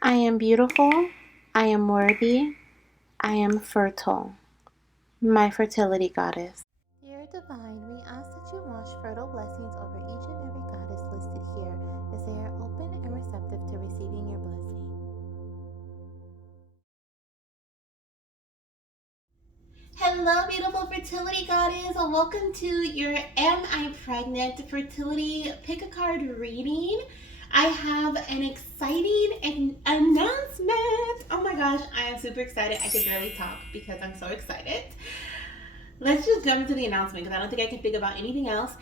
I am beautiful. I am worthy. I am fertile. My fertility goddess. Dear Divine, we ask that you wash fertile blessings over each and every goddess listed here as they are open and receptive to receiving your blessing. Hello, beautiful fertility goddess. Welcome to your Am I Pregnant fertility pick a card reading. I have an exciting announcement. Oh my gosh, I am super excited. I can barely talk because I'm so excited. Let's just jump into the announcement because I don't think I can think about anything else.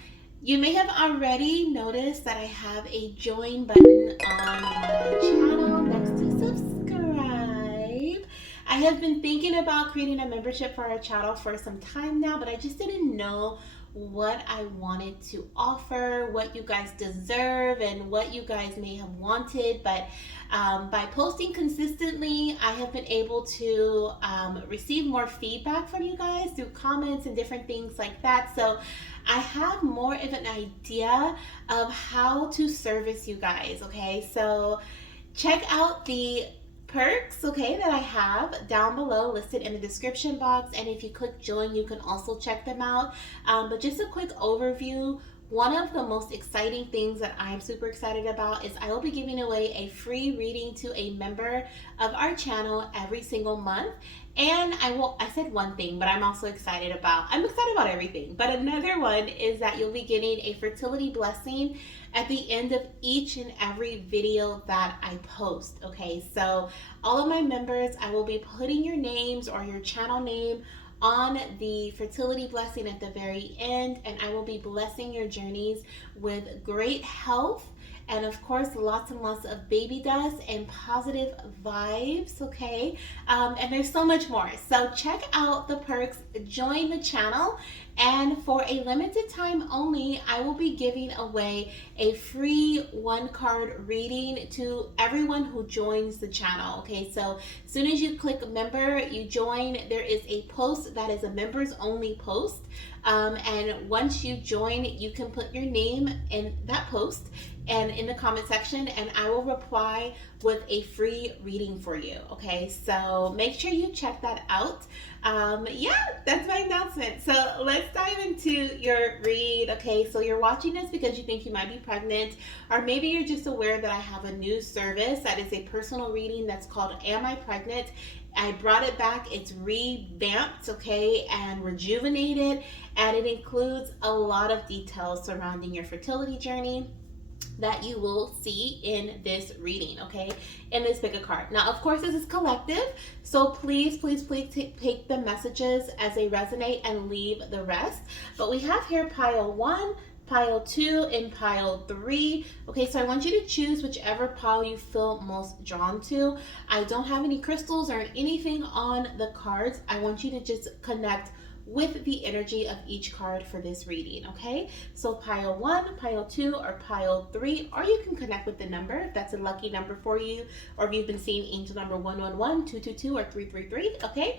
You may have already noticed that I have a join button on my channel next to subscribe. I have been thinking about creating a membership for our channel for some time now, but I just didn't know what I wanted to offer, what you guys deserve, and what you guys may have wanted. But by posting consistently, I have been able to receive more feedback from you guys through comments and different things like that. So I have more of an idea of how to service you guys. Okay, so check out the perks, okay, that I have down below listed in the description box, and if you click join you can also check them out. But just a quick overview, one of the most exciting things that I'm super excited about is I will be giving away a free reading to a member of our channel every single month. And I said one thing, but I'm excited about everything. But another one is that you'll be getting a fertility blessing at the end of each and every video that I post. Okay, so all of my members, I will be putting your names or your channel name on the fertility blessing at the very end, and I will be blessing your journeys with great health and of course lots and lots of baby dust and positive vibes. Okay, and there's so much more, so check out the perks, join the channel, and for a limited time only I will be giving away a free one card reading to everyone who joins the channel. Okay, so as soon as you click member, you join, there is a post that is a members only post, and once you join you can put your name in that post and in the comment section, and I will reply with a free reading for you. Okay, so make sure you check that out. Yeah, that's my announcement. So let's dive into your read. Okay, so you're watching this because you think you might be pregnant, or maybe you're just aware that I have a new service that is a personal reading that's called Am I Pregnant? I brought it back. It's revamped, okay, and rejuvenated, and it includes a lot of details surrounding your fertility journey that you will see in this reading, okay, in this pick a card. Now of course this is collective, so please take the messages as they resonate and leave the rest. But we have here pile 1, pile 2, and pile 3. Okay, so I want you to choose whichever pile you feel most drawn to. I don't have any crystals or anything on the cards. I want you to just connect with the energy of each card for this reading. Okay, so pile 1, pile 2, or pile 3, or you can connect with the number if that's a lucky number for you, or if you've been seeing angel number 111, 222, or 333. Okay,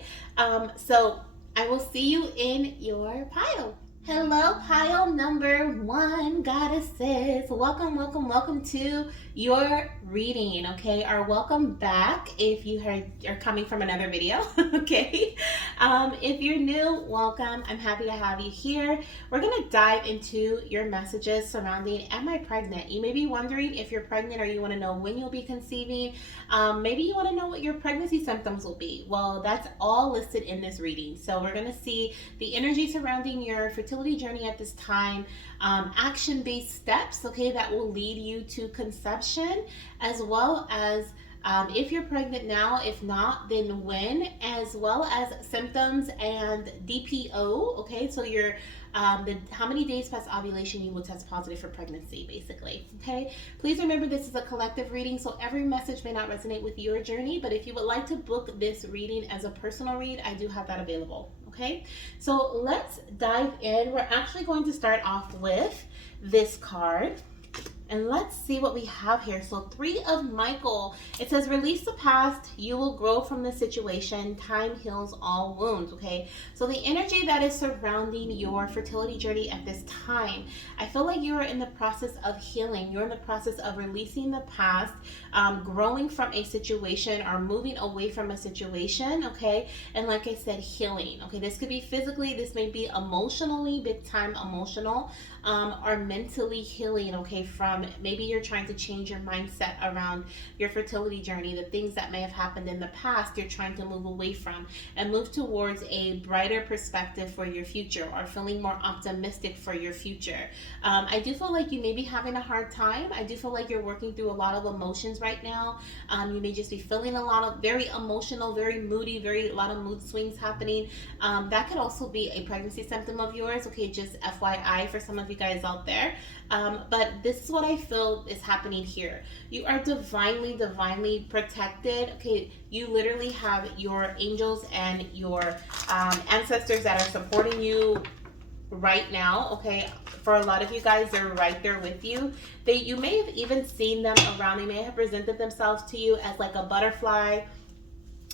so I will see you in your pile. Hello, pile number 1, goddesses. Welcome to your reading, okay? Or welcome back if you are coming from another video, okay? If you're new, welcome. I'm happy to have you here. We're gonna dive into your messages surrounding Am I Pregnant? You may be wondering if you're pregnant or you wanna know when you'll be conceiving. Maybe you wanna know what your pregnancy symptoms will be. Well, that's all listed in this reading. So we're gonna see the energy surrounding your fertility journey at this time, action-based steps, okay, that will lead you to conception, as well as if you're pregnant now, if not, then when, as well as symptoms and DPO. Okay, so your how many days past ovulation you will test positive for pregnancy, basically. Okay, please remember this is a collective reading, so every message may not resonate with your journey, but if you would like to book this reading as a personal read, I do have that available. Okay, so let's dive in. We're actually going to start off with this card. And let's see what we have here. So, Three of Michael. It says, release the past. You will grow from the situation. Time heals all wounds. Okay. So, the energy that is surrounding your fertility journey at this time, I feel like you're in the process of healing. You're in the process of releasing the past, growing from a situation or moving away from a situation. Okay. And like I said, healing. Okay. This could be physically, this may be emotionally, big time emotional, or mentally healing, okay, from maybe you're trying to change your mindset around your fertility journey, the things that may have happened in the past, you're trying to move away from and move towards a brighter perspective for your future or feeling more optimistic for your future. I do feel like you may be having a hard time. I do feel like you're working through a lot of emotions right now. You may just be feeling a lot of very emotional, very moody, a lot of mood swings happening. That could also be a pregnancy symptom of yours. Okay, just FYI for some of you guys out there. But this is what I feel is happening here. You are divinely protected. Okay, you literally have your angels and your ancestors that are supporting you right now. Okay, for a lot of you guys, they're right there with you. You may have even seen them around. They may have presented themselves to you as like a butterfly.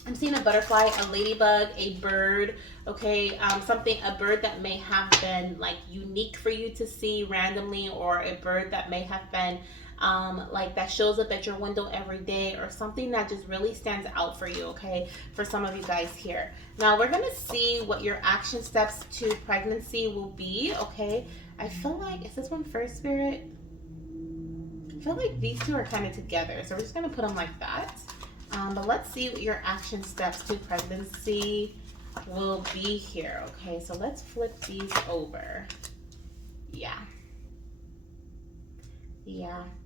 I'm seeing a butterfly, a ladybug, a bird, okay, a bird that may have been like unique for you to see randomly, or a bird that may have been like that shows up at your window every day, or something that just really stands out for you, okay, for some of you guys here. Now we're gonna see what your action steps to pregnancy will be, okay. I feel like, is this one first, Spirit? I feel like these two are kind of together, so we're just gonna put them like that. But let's see what your action steps to pregnancy will be here. Okay, so let's flip these over. Yeah.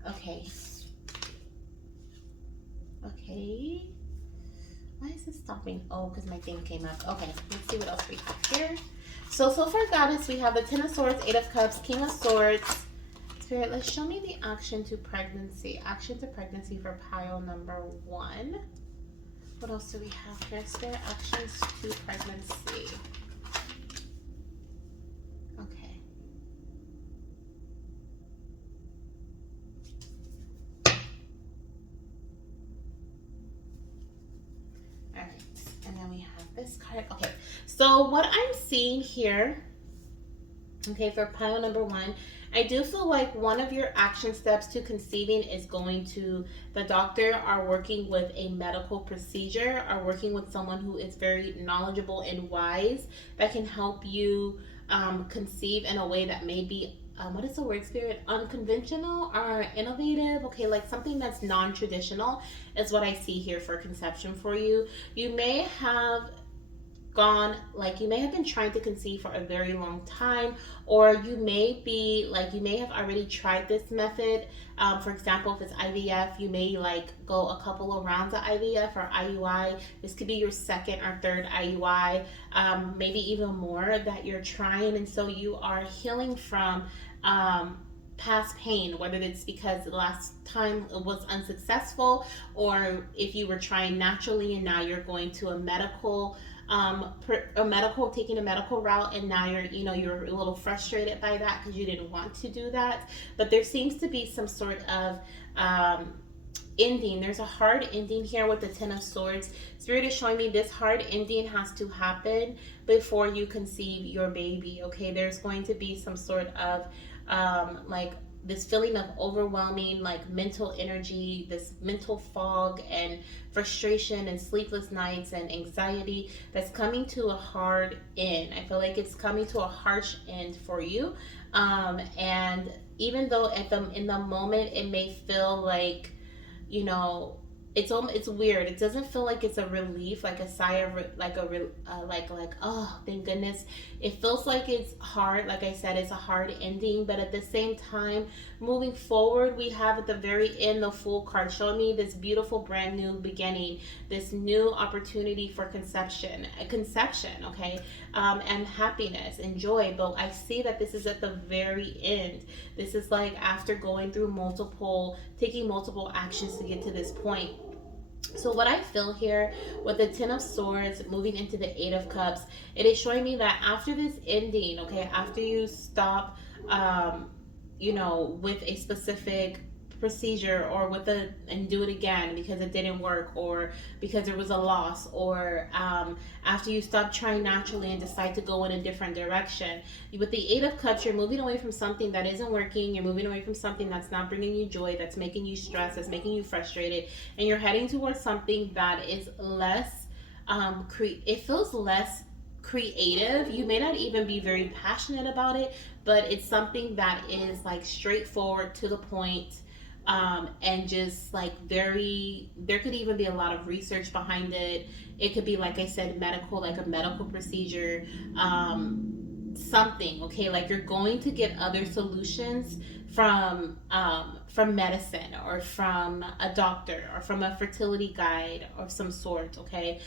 Okay. Why is this stopping? Oh, because my thing came up. Okay, let's see what else we have here. So far, Goddess, we have the Ten of Swords, Eight of Cups, King of Swords. Spirit, let's show me the action to pregnancy. Action to pregnancy for pile number 1. What else do we have here? Spirit, actions to pregnancy. Okay. All right. And then we have this card. Okay. So what I'm seeing here, okay, for pile number 1, I do feel like one of your action steps to conceiving is going to the doctor, or working with a medical procedure, or working with someone who is very knowledgeable and wise that can help you conceive in a way that may be, what is the word, Spirit? Unconventional or innovative? Okay, like something that's non-traditional is what I see here for conception for you. You may have you may have been trying to conceive for a very long time, or you may have already tried this method. For example, if it's IVF, you may go a couple of rounds of IVF or IUI. This could be your second or third IUI, maybe even more that you're trying, and so you are healing from past pain, whether it's because the last time it was unsuccessful, or if you were trying naturally and now you're going to taking a medical route, and now you're a little frustrated by that because you didn't want to do that. But there seems to be some sort of ending. There's a hard ending here with the Ten of Swords. Spirit is showing me this hard ending has to happen before you conceive your baby. Okay, there's going to be some sort of this feeling of overwhelming mental energy, this mental fog and frustration and sleepless nights and anxiety that's coming to a hard end. I feel like it's coming to a harsh end for you, and even though in the moment it may feel like it's weird. It doesn't feel like it's a relief, like a sigh of oh, thank goodness. It feels like it's hard. Like I said, it's a hard ending, but at the same time, moving forward, we have at the very end the Fool card showing me this beautiful brand new beginning, this new opportunity for conception, okay, and happiness and joy. But I see that this is at the very end. This is like after going through taking multiple actions to get to this point. So what I feel here with the Ten of Swords moving into the Eight of Cups, it is showing me that after this ending, okay, after you stop with a specific procedure, or and do it again because it didn't work, or because there was a loss, or after you stop trying naturally and decide to go in a different direction. With the Eight of Cups, you're moving away from something that isn't working. You're moving away from something that's not bringing you joy, that's making you stressed, that's making you frustrated, and you're heading towards something that is less it feels less creative. You may not even be very passionate about it, but it's something that is like straightforward, to the point, and just like very, there could even be a lot of research behind it. It could be, like I said, medical, like a medical procedure, something, okay, like you're going to get other solutions from medicine, or from a doctor, or from a fertility guide of some sort, okay.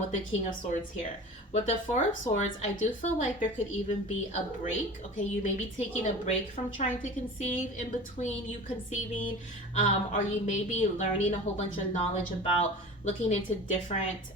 With the King of Swords here, with the Four of Swords, I do feel like there could even be a break, okay. You may be taking a break from trying to conceive, in between you conceiving, or you may be learning a whole bunch of knowledge about looking into different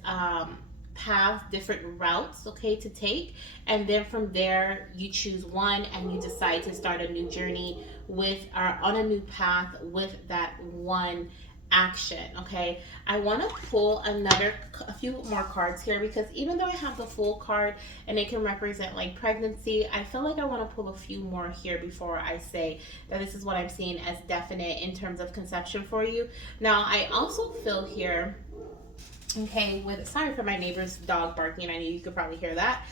paths, different routes, okay, to take. And then from there, you choose one and you decide to start a new journey with, or on a new path with that one action, okay. I want to pull a few more cards here, because even though I have the Full card and it can represent like pregnancy, I feel like I want to pull a few more here before I say that this is what I'm seeing as definite in terms of conception for you. Now, I also feel here, okay, with, sorry for my neighbor's dog barking, I know you could probably hear that.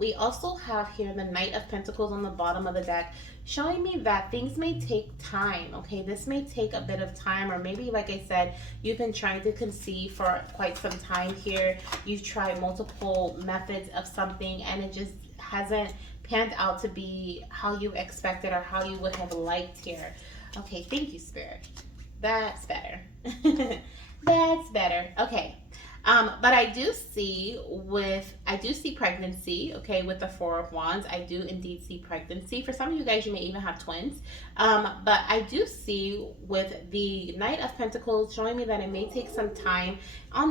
We also have here the Knight of Pentacles on the bottom of the deck, showing me that things may take time, okay. This may take a bit of time, or maybe, like I said, you've been trying to conceive for quite some time here. You've tried multiple methods of something, and it just hasn't panned out to be how you expected, or how you would have liked here. Okay, thank you, Spirit. That's better. That's better. Okay. But I do see pregnancy, okay, with the Four of Wands. I do indeed see pregnancy. For some of you guys, you may even have twins. But I do see with the Knight of Pentacles showing me that it may take some time you're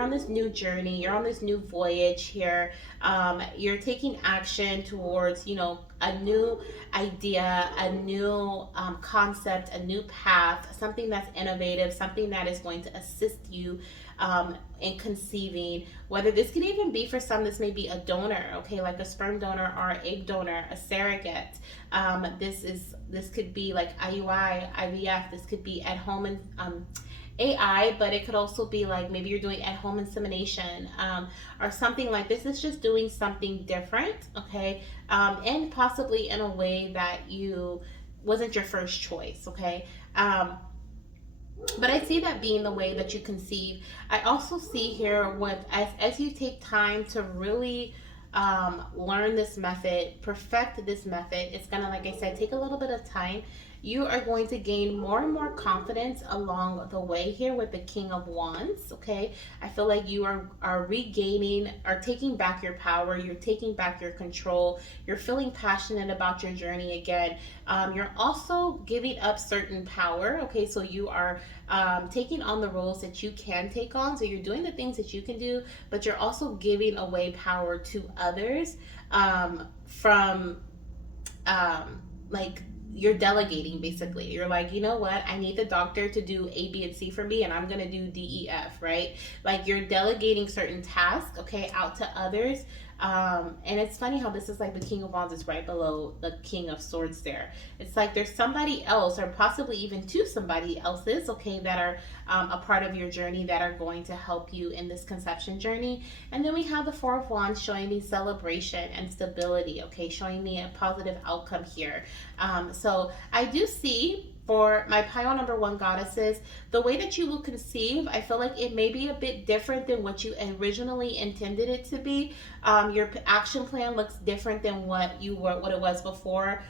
on this new journey, you're on this new voyage here. You're taking action towards, a new idea, a new concept, a new path, something that's innovative, something that is going to assist you in conceiving. Whether this could even be, for some, this may be a donor, okay, like a sperm donor or an egg donor, a surrogate. This could be like IUI, IVF. This could be at home and AI, but it could also be like maybe you're doing at home insemination, or something like this. It's just doing something different, okay, and possibly in a way that you wasn't your first choice, okay. But I see that being the way that you conceive. I also see here, with as you take time to really learn this method, perfect this method, it's gonna, like I said, take a little bit of time. You are going to gain more and more confidence along the way here with the King of Wands, okay. I feel like you are regaining, are taking back your power, you're taking back your control, you're feeling passionate about your journey again. You're also giving up certain power, okay. So you are taking on the roles that you can take on, so you're doing the things that you can do, but you're also giving away power to others, from like, you're delegating. Basically, you're like, you know what, I need the doctor to do A, B, and C for me, and I'm gonna do D, E, F, right? Like, you're delegating certain tasks, okay, out to others. And it's funny how this is like the King of Wands is right below the King of Swords there. It's like there's somebody else, or possibly even two somebody else's, okay, that are a part of your journey, that are going to help you in this conception journey. And then we have the Four of Wands showing me celebration and stability, okay, showing me a positive outcome here. So I do see, for my pile number one goddesses, the way that you will conceive, I feel like it may be a bit different than what you originally intended it to be. Your action plan looks different than what it was before.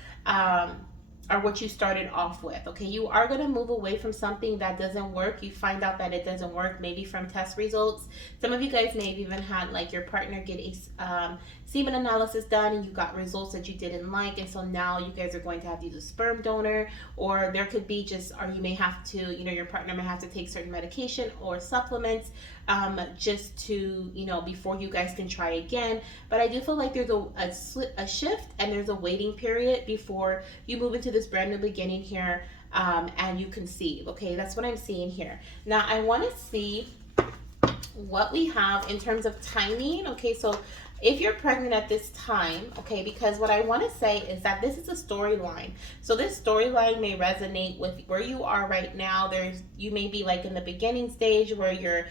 Or what you started off with, okay. You are going to move away from something that doesn't work. You find out that it doesn't work, maybe from test results. Some of you guys may have even had like your partner get a semen analysis done, and you got results that you didn't like, and so now you guys are going to have to use a sperm donor. Or there could be just, or you may have to, your partner may have to take certain medication or supplements, just to, before you guys can try again. But I do feel like there's a shift, and there's a waiting period before you move into this this brand new beginning here, and you conceive. Okay, that's what I'm seeing here. Now I want to see what we have in terms of timing. Okay, so if you're pregnant at this time, okay, because what I want to say is that this is a storyline. So this storyline may resonate with where you are right now. You may be like in the beginning stage where you're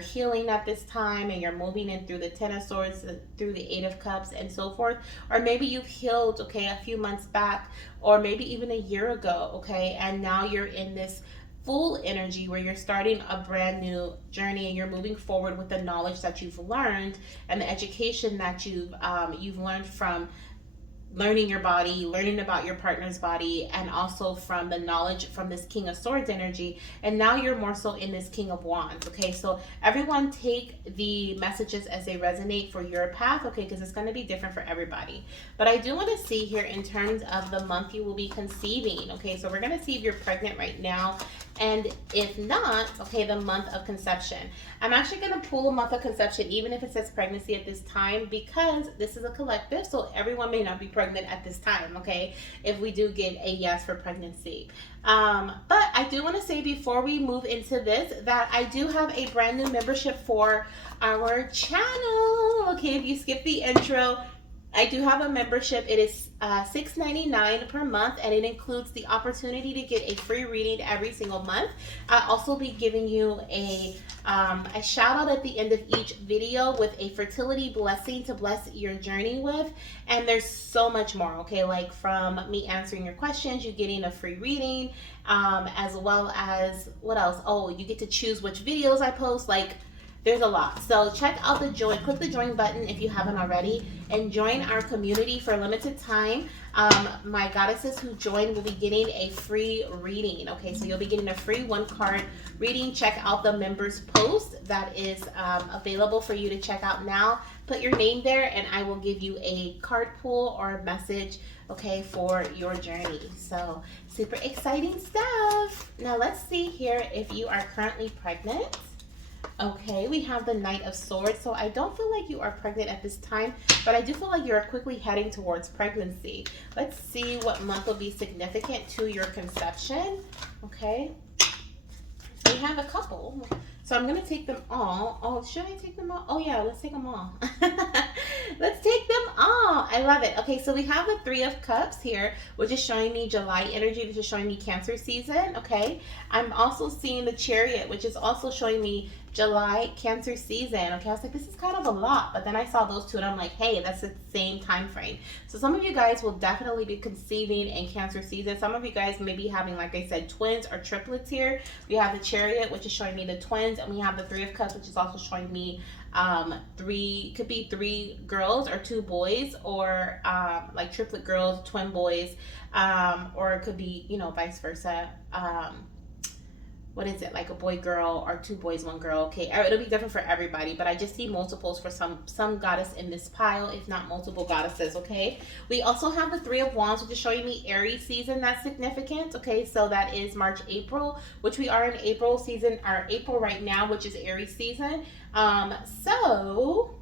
healing at this time and you're moving in through the Ten of Swords, through the Eight of Cups, and so forth. Or maybe you've healed, okay, a few months back, or maybe even a year ago, okay, and now you're in this full energy where you're starting a brand new journey and you're moving forward with the knowledge that you've learned and the education that you've learned from learning your body, learning about your partner's body, and also from the knowledge from this King of Swords energy. And now you're more so in this King of Wands. Okay, so everyone take the messages as they resonate for your path, okay, because it's going to be different for everybody. But I do want to see here in terms of the month you will be conceiving. Okay, so we're going to see if you're pregnant right now, and if not, okay, the month of conception. I'm actually going to pull a month of conception even if it says pregnancy at this time, because this is a collective, so everyone may not be pregnant at this time, okay, if we do get a yes for pregnancy. But I do want to say before we move into this that I do have a brand new membership for our channel. Okay, if you skip the intro, I do have a membership. It is $6.99 per month, and it includes the opportunity to get a free reading every single month. I'll also be giving you a shout out at the end of each video with a fertility blessing to bless your journey with. And there's so much more, okay, like from me answering your questions, you getting a free reading, as well as what else? Oh, you get to choose which videos I post. Like, there's a lot. So check out the join, click the join button if you haven't already, and join our community for a limited time. My goddesses who join will be getting a free reading. Okay, so you'll be getting a free 1-card reading. Check out the members post that is available for you to check out now. Put your name there and I will give you a card pull or a message, okay, for your journey. So super exciting stuff. Now let's see here if you are currently pregnant. Okay, we have the Knight of Swords. So I don't feel like you are pregnant at this time, but I do feel like you're quickly heading towards pregnancy. Let's see what month will be significant to your conception. Okay, we have a couple. So I'm going to take them all. Oh, should I take them all? Oh yeah, let's take them all. Let's take them all. I love it. Okay, so we have the Three of Cups here, which is showing me July energy, which is showing me Cancer season. Okay, I'm also seeing the Chariot, which is also showing me July Cancer season. Okay, I was like, this is kind of a lot, but then I saw those two and I'm like, hey, that's the same time frame. So some of you guys will definitely be conceiving in Cancer season. Some of you guys may be having, like I said, twins or triplets here. We have the Chariot, which is showing me the twins, and we have the Three of Cups, which is also showing me could be 3 girls or 2 boys, or like triplet girls, twin boys, or it could be, you know, vice versa. What is it, like a boy girl or 2 boys 1 girl? Okay, it'll be different for everybody, but I just see multiples for some goddess in this pile, if not multiple goddesses. Okay, we also have the Three of Wands, which is showing me Aries season. That's significant. Okay, so that is March, April, which we are in April season, or April right now, which is Aries season. So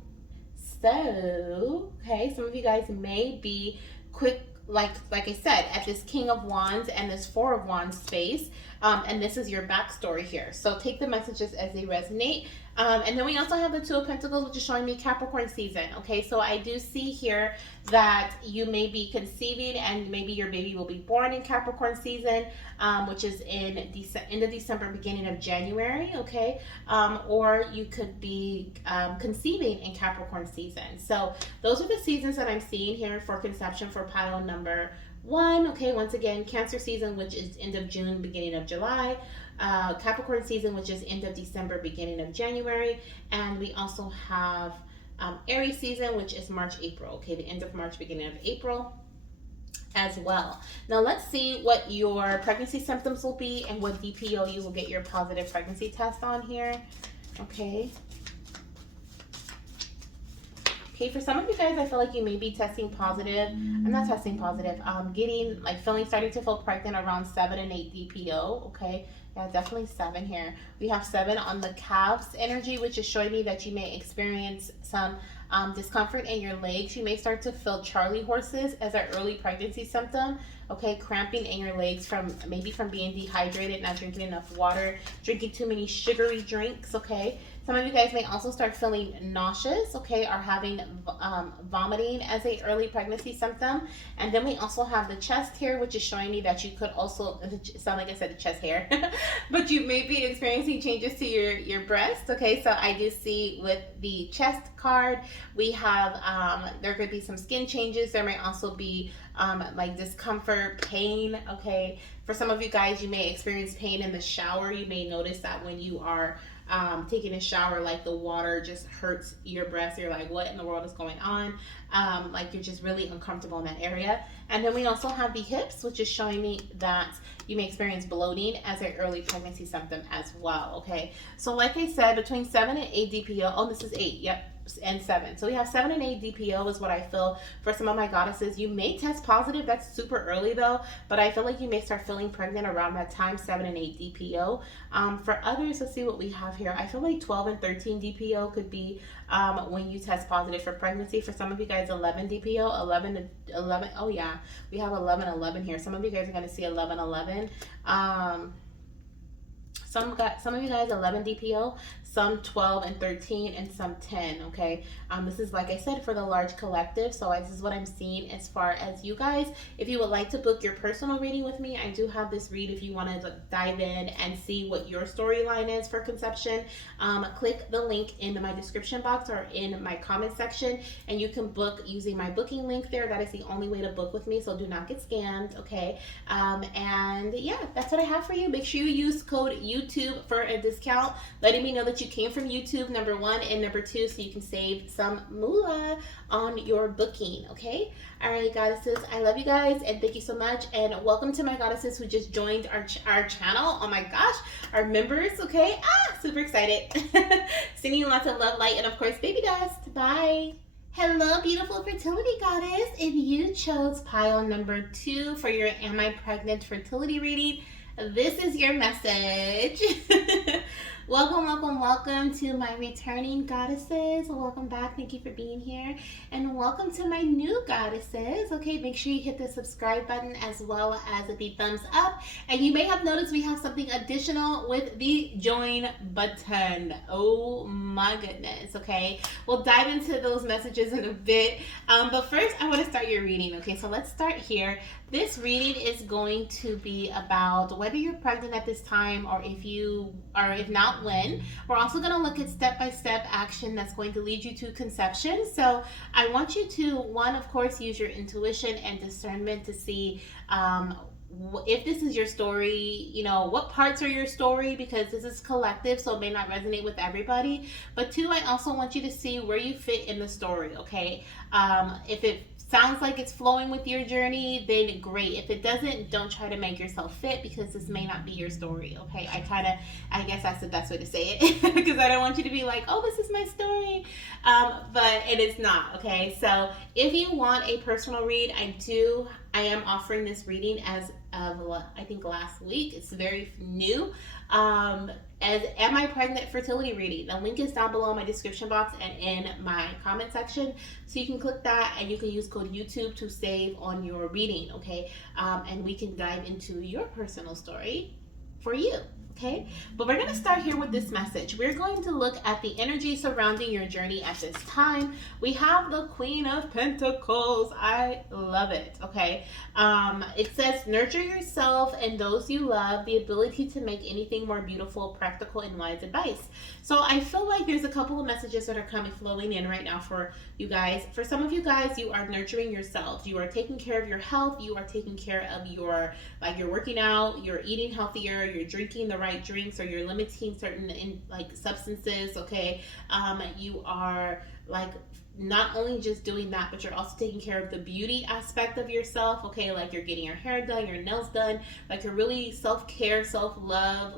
okay, some of you guys may be quick, like I said, at this King of Wands and this Four of Wands space, and this is your backstory here. So take the messages as they resonate. And then we also have the Two of Pentacles, which is showing me Capricorn season. Okay, so I do see here that you may be conceiving and maybe your baby will be born in Capricorn season, which is in end of December, beginning of January. Okay, or you could be conceiving in Capricorn season. So those are the seasons that I'm seeing here for conception for pile number 1. Okay, once again, Cancer season, which is end of June, beginning of July. Capricorn season, which is end of December, beginning of January. And we also have Aries season, which is March, April. Okay, the end of March, beginning of April as well. Now let's see what your pregnancy symptoms will be and what DPO you will get your positive pregnancy test on here. Okay. Okay, for some of you guys, I feel like you may be testing positive. I'm not testing positive. Getting like starting to feel pregnant around 7 and 8 DPO. Okay, yeah, definitely 7 here. We have 7 on the calves energy, which is showing me that you may experience some discomfort in your legs. You may start to feel Charlie horses as an early pregnancy symptom. Okay, cramping in your legs from being dehydrated, not drinking enough water, drinking too many sugary drinks. Okay, some of you guys may also start feeling nauseous, okay, or having vomiting as a early pregnancy symptom. And then we also have the chest here, which is showing me that you could also, sound like I said the chest hair, but you may be experiencing changes to your breast, okay? So I do see with the chest card, we have, there could be some skin changes. There may also be like discomfort, pain, okay? For some of you guys, you may experience pain in the shower. You may notice that when you are taking a shower, like the water just hurts your breast. You're like, what in the world is going on? Like you're just really uncomfortable in that area. And then we also have the hips, which is showing me that you may experience bloating as an early pregnancy symptom as well. Okay, so like I said, between 7 and 8 DPO. Oh, this is 8. Yep. And 7. So we have 7 and 8 DPO is what I feel for some of my goddesses. You may test positive. That's super early though, but I feel like you may start feeling pregnant around that time, 7 and 8 DPO. For others, let's see what we have here. I feel like 12 and 13 DPO could be when you test positive for pregnancy. For some of you guys, 11 DPO, 11. Oh yeah, we have 11 here. Some of you guys are going to see 11. Some of you guys 11 DPO, some 12 and 13, and some 10. Okay, this is like I said for the large collective. So this is what I'm seeing as far as you guys. If you would like to book your personal reading with me, I do have this read. If you want to dive in and see what your storyline is for conception, click the link in my description box or in my comment section, and you can book using my booking link there. That is the only way to book with me, so do not get scammed. Okay, and yeah, that's what I have for you. Make sure you use code YouTube for a discount, letting me know that you came from YouTube, number 1, and number 2, so you can save some moolah on your booking. Okay, all right, goddesses, I love you guys and thank you so much, and welcome to my goddesses who just joined our channel. Oh my gosh, our members. Okay, super excited. Sending you lots of love, light, and of course baby dust. Bye. Hello, beautiful fertility goddess. If you chose pile number 2 for your Am I Pregnant fertility reading, this is your message. Welcome to my returning goddesses. Welcome back. Thank you for being here. And welcome to my new goddesses. Okay, make sure you hit the subscribe button as well as the thumbs up. And you may have noticed we have something additional with the join button. Oh my goodness. Okay, we'll dive into those messages in a bit. But first, I want to start your reading. Okay, so let's start here. This reading is going to be about whether you're pregnant at this time or if not, when. We're also going to look at step-by-step action that's going to lead you to conception. So I want you to, one, of course, use your intuition and discernment to see if this is your story, what parts are your story, because this is collective, so it may not resonate with everybody. But 2, I also want you to see where you fit in the story, okay? If it sounds like it's flowing with your journey, then great. If it doesn't, don't try to make yourself fit, because this may not be your story. Okay, I guess that's the best way to say it, because I don't want you to be like, oh, this is my story, but it is not. Okay, so if you want a personal read, I am offering this reading as of, I think, last week. It's very new. As Am I Pregnant fertility reading. The link is down below in my description box and in my comment section, so you can click that and you can use code YouTube to save on your reading. Okay, and we can dive into your personal story for you. Okay, but we're going to start here with this message. We're going to look at the energy surrounding your journey at this time. We have the Queen of Pentacles. I love it. Okay, it says nurture yourself and those you love, the ability to make anything more beautiful, practical, and wise advice. So I feel like there's a couple of messages that are flowing in right now for you guys. For some of you guys, you are nurturing yourself. You are taking care of your health. You are taking care of you're working out, you're eating healthier, you're drinking the right drinks, or you're limiting certain substances. Okay, you are not only just doing that, but you're also taking care of the beauty aspect of yourself. Okay, like you're getting your hair done, your nails done, like you're really self-care, self-love,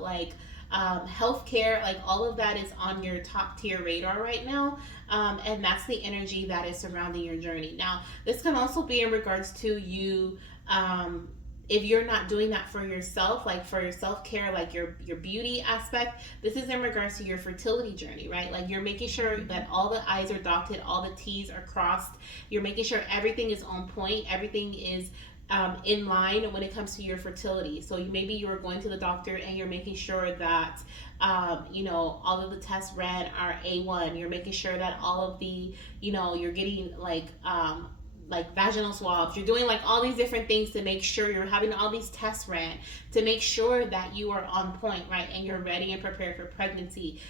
healthcare, like all of that is on your top tier radar right now. And that's the energy that is surrounding your journey. Now, this can also be in regards to you. If you're not doing that for yourself, like for your self-care, like your beauty aspect, this is in regards to your fertility journey, right? Like you're making sure that all the I's are dotted, all the T's are crossed. You're making sure everything is on point, everything is in line when it comes to your fertility. So maybe you're going to the doctor and you're making sure that all of the tests ran are A1. You're making sure that all of the, you're getting like vaginal swabs. You're doing like all these different things to make sure you're having all these tests ran to make sure that you are on point, right? And you're ready and prepared for pregnancy.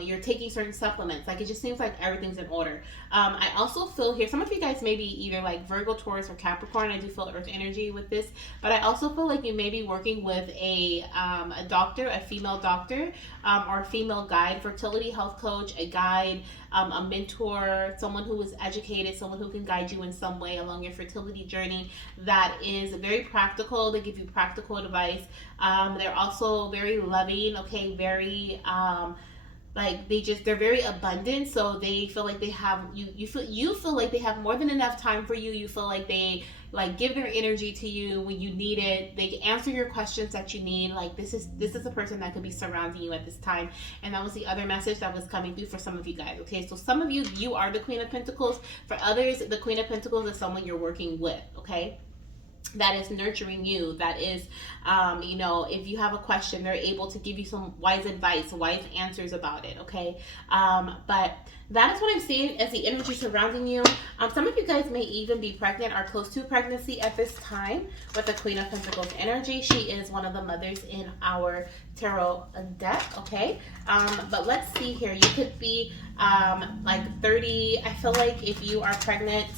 You're taking certain supplements. Like it just seems like everything's in order. I also feel here, some of you guys may be either like Virgo, Taurus, or Capricorn. I do feel earth energy with this, but I also feel like you may be working with a doctor, a female doctor, or a female guide, fertility health coach, a guide, a mentor, someone who is educated, someone who can guide you in some way along your fertility journey that is very practical. They give you practical advice. They're also very loving, okay, very like they're very abundant, so they feel like they have you feel like they have more than enough time for you. You feel like they like give their energy to you when you need it. They answer your questions that you need. Like this is a person that could be surrounding you at this time. And that was the other message that was coming through for some of you guys. Okay, so some of you are the Queen of Pentacles. For others, the Queen of Pentacles is someone you're working with. Okay, that is nurturing you, that is if you have a question, they're able to give you some wise advice, wise answers about it. Okay, but that is what I'm seeing as the energy surrounding you. Some of you guys may even be pregnant or close to pregnancy at this time with the Queen of Pentacles energy. She is one of the mothers in our tarot deck. Okay, but let's see here. You could be like 30. I feel like if you are pregnant,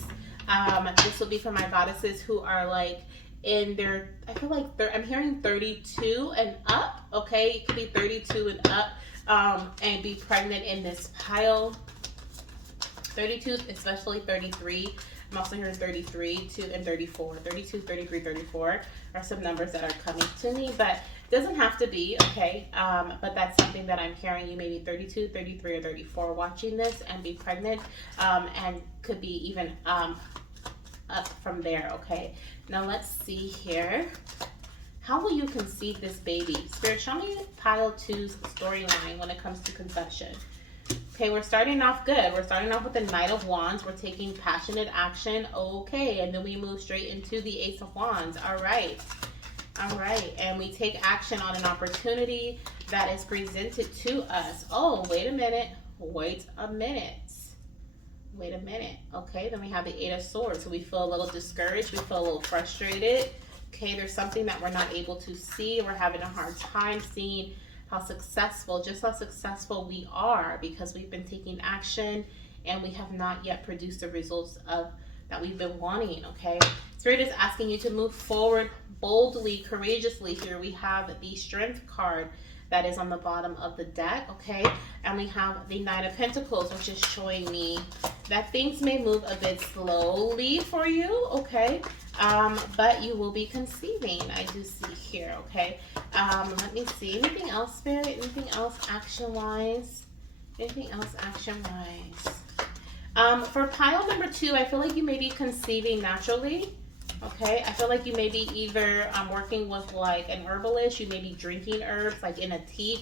this will be for my goddesses who are like in their, I feel like I'm hearing 32 and up. Okay, it could be 32 and up, and be pregnant in this pile. 32, especially 33. I'm also hearing 33, 2, and 34. 32, 33, 34 are some numbers that are coming to me, but it doesn't have to be, okay? But that's something that I'm hearing. You may be 32, 33, or 34 watching this and be pregnant, and could be even up from there, okay? Now let's see here. How will you conceive this baby? Spirit, show me pile 2's storyline when it comes to conception. Okay, we're starting off good. We're starting off with the Knight of Wands. We're taking passionate action. Okay, and then we move straight into the Ace of Wands. All right. All right, and we take action on an opportunity that is presented to us. Oh, wait a minute. Wait a minute. Wait a minute. Okay, then we have the Eight of Swords. So we feel a little discouraged. We feel a little frustrated. Okay, there's something that we're not able to see. We're having a hard time seeing how successful we are because we've been taking action and we have not yet produced the results that we've been wanting. Okay, Spirit is asking you to move forward boldly, courageously. Here we have the Strength card that is on the bottom of the deck. Okay, and we have the Nine of Pentacles, which is showing me that things may move a bit slowly for you. Okay, but you will be conceiving. I do see here. Okay, let me see. Anything else, Spirit? Anything else action-wise? Anything else action-wise? For pile number 2, I feel like you may be conceiving naturally. Okay, I feel like you may be either working with like an herbalist. You may be drinking herbs like in a tea,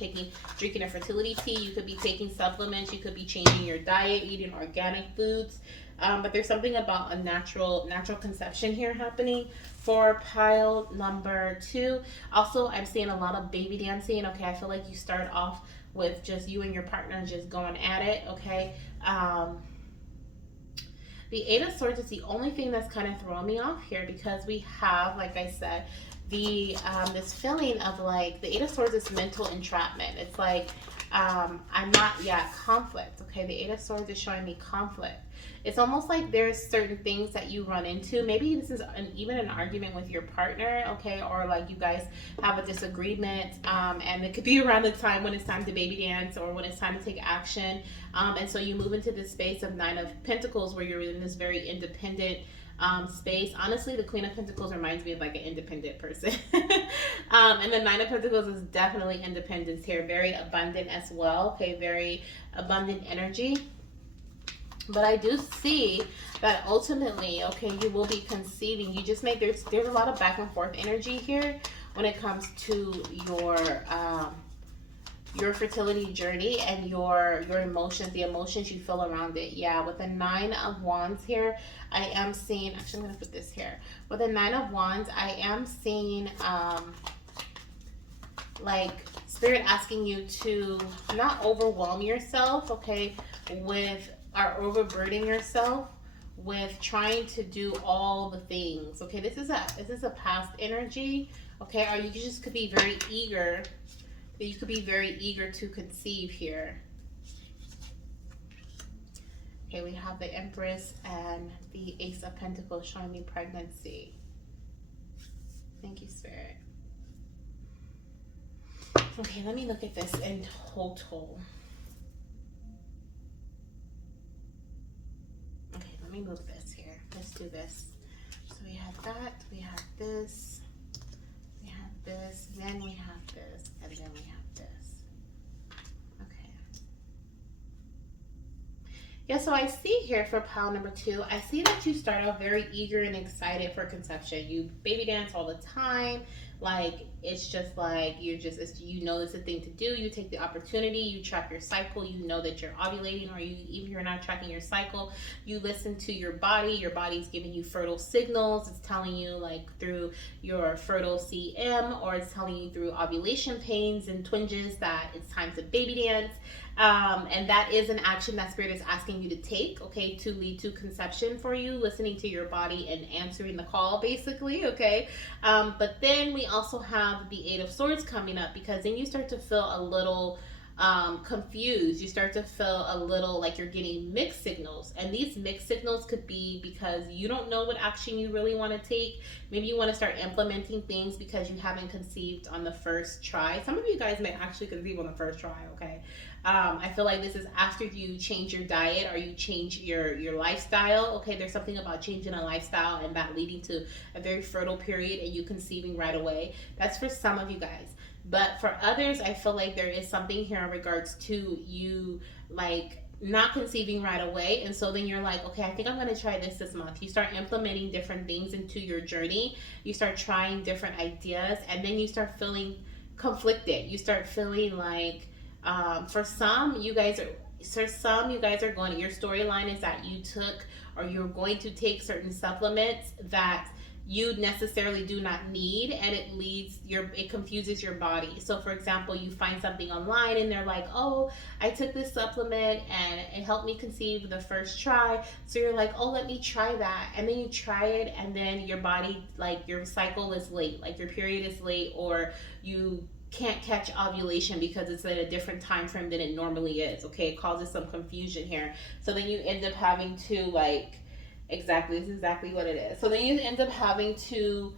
drinking a fertility tea. You could be taking supplements. You could be changing your diet, eating organic foods. But there's something about a natural conception here happening for pile number 2. Also, I'm seeing a lot of baby dancing. Okay, I feel like you start off with just you and your partner just going at it. Okay. The Eight of Swords is the only thing that's kind of throwing me off here because we have, like I said, the this feeling of like the Eight of Swords is mental entrapment. It's like I'm not conflict. Okay, the Eight of Swords is showing me conflict. It's almost like there's certain things that you run into. Maybe this is even an argument with your partner, okay, or like you guys have a disagreement, and it could be around the time when it's time to baby dance or when it's time to take action, and so you move into this space of Nine of Pentacles where you're in this very independent space. Honestly, the Queen of Pentacles reminds me of like an independent person. And the Nine of Pentacles is definitely independence here. Very abundant as well. Okay, very abundant energy. But I do see that ultimately, okay, you will be conceiving. You just make, there's a lot of back and forth energy here when it comes to your fertility journey and your emotions, the emotions you feel around it. Yeah, with the Nine of Wands here, I am seeing, actually I'm gonna put this here. With the Nine of Wands, I am seeing like Spirit asking you to not overwhelm yourself, okay, with, or overburden yourself with trying to do all the things. Okay, this is a past energy, okay, or you just could be very eager. You could be very eager to conceive here. Okay, we have the Empress and the Ace of Pentacles showing me pregnancy. Thank you, Spirit. Okay, let me look at this in total. Okay, let me move this here. Let's do this. So we have that, we have this, we have this, then we have this, and then we have this. Okay. Yeah, so I see here for pile number 2, I see that you start off very eager and excited for conception. You baby dance all the time. Like, it's just like, you know it's a thing to do. You take the opportunity, you track your cycle, you know that you're ovulating, or even if you're not tracking your cycle, you listen to your body's giving you fertile signals. It's telling you like through your fertile CM, or it's telling you through ovulation pains and twinges that it's time to baby dance. And that is an action that Spirit is asking you to take, okay, to lead to conception for you, listening to your body and answering the call, basically, okay? But then we also have the Eight of Swords coming up, because then you start to feel a little confused. You start to feel a little like you're getting mixed signals. And these mixed signals could be because you don't know what action you really want to take. Maybe you want to start implementing things because you haven't conceived on the first try. Some of you guys may actually conceive on the first try, okay? I feel like this is after you change your diet or you change your lifestyle. Okay, there's something about changing a lifestyle and that leading to a very fertile period and you conceiving right away. That's for some of you guys. But for others, I feel like there is something here in regards to you like not conceiving right away. And so then you're like, okay, I think I'm going to try this month. You start implementing different things into your journey. You start trying different ideas, and then you start feeling conflicted. You start feeling like, for some you guys are going, your storyline is that you took or you're going to take certain supplements that you necessarily do not need, and it confuses your body. So for example, you find something online and they're like, oh, I took this supplement and it helped me conceive the first try. So you're like, oh, let me try that. And then you try it, and then your body, like your cycle is late, like your period is late, or you can't catch ovulation because it's at a different time frame than it normally is. Okay, it causes some confusion here. So then you end up having to like, exactly, this is exactly what it is. So then you end up having to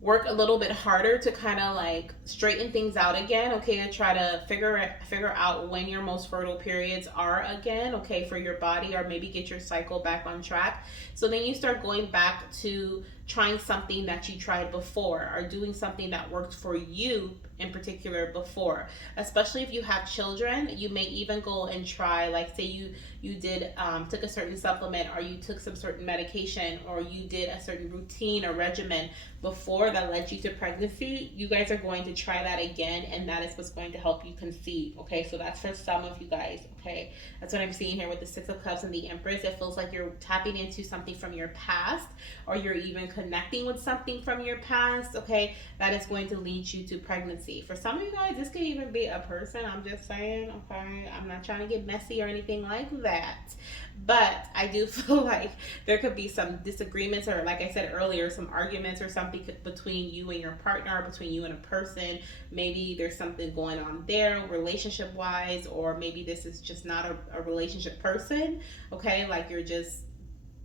work a little bit harder to kind of like straighten things out again, okay, to try to figure out when your most fertile periods are again, okay, for your body, or maybe get your cycle back on track. So then you start going back to trying something that you tried before, or doing something that worked for you in particular before. Especially if you have children, you may even go and try, like say you did took a certain supplement, or you took some certain medication, or you did a certain routine or regimen before that led you to pregnancy. You guys are going to try that again, and that is what's going to help you conceive. Okay, so that's for some of you guys. Okay, that's what I'm seeing here with the Six of Cups and the Empress. It feels like you're tapping into something from your past, or you're even connecting with something from your past, okay, that is going to lead you to pregnancy. For some of you guys, this could even be a person. I'm just saying, okay, I'm not trying to get messy or anything like that, but I do feel like there could be some disagreements, or like I said earlier, some arguments or something between you and your partner, or between you and a person. Maybe there's something going on there relationship wise, or maybe this is just not a relationship person, okay, like you're just,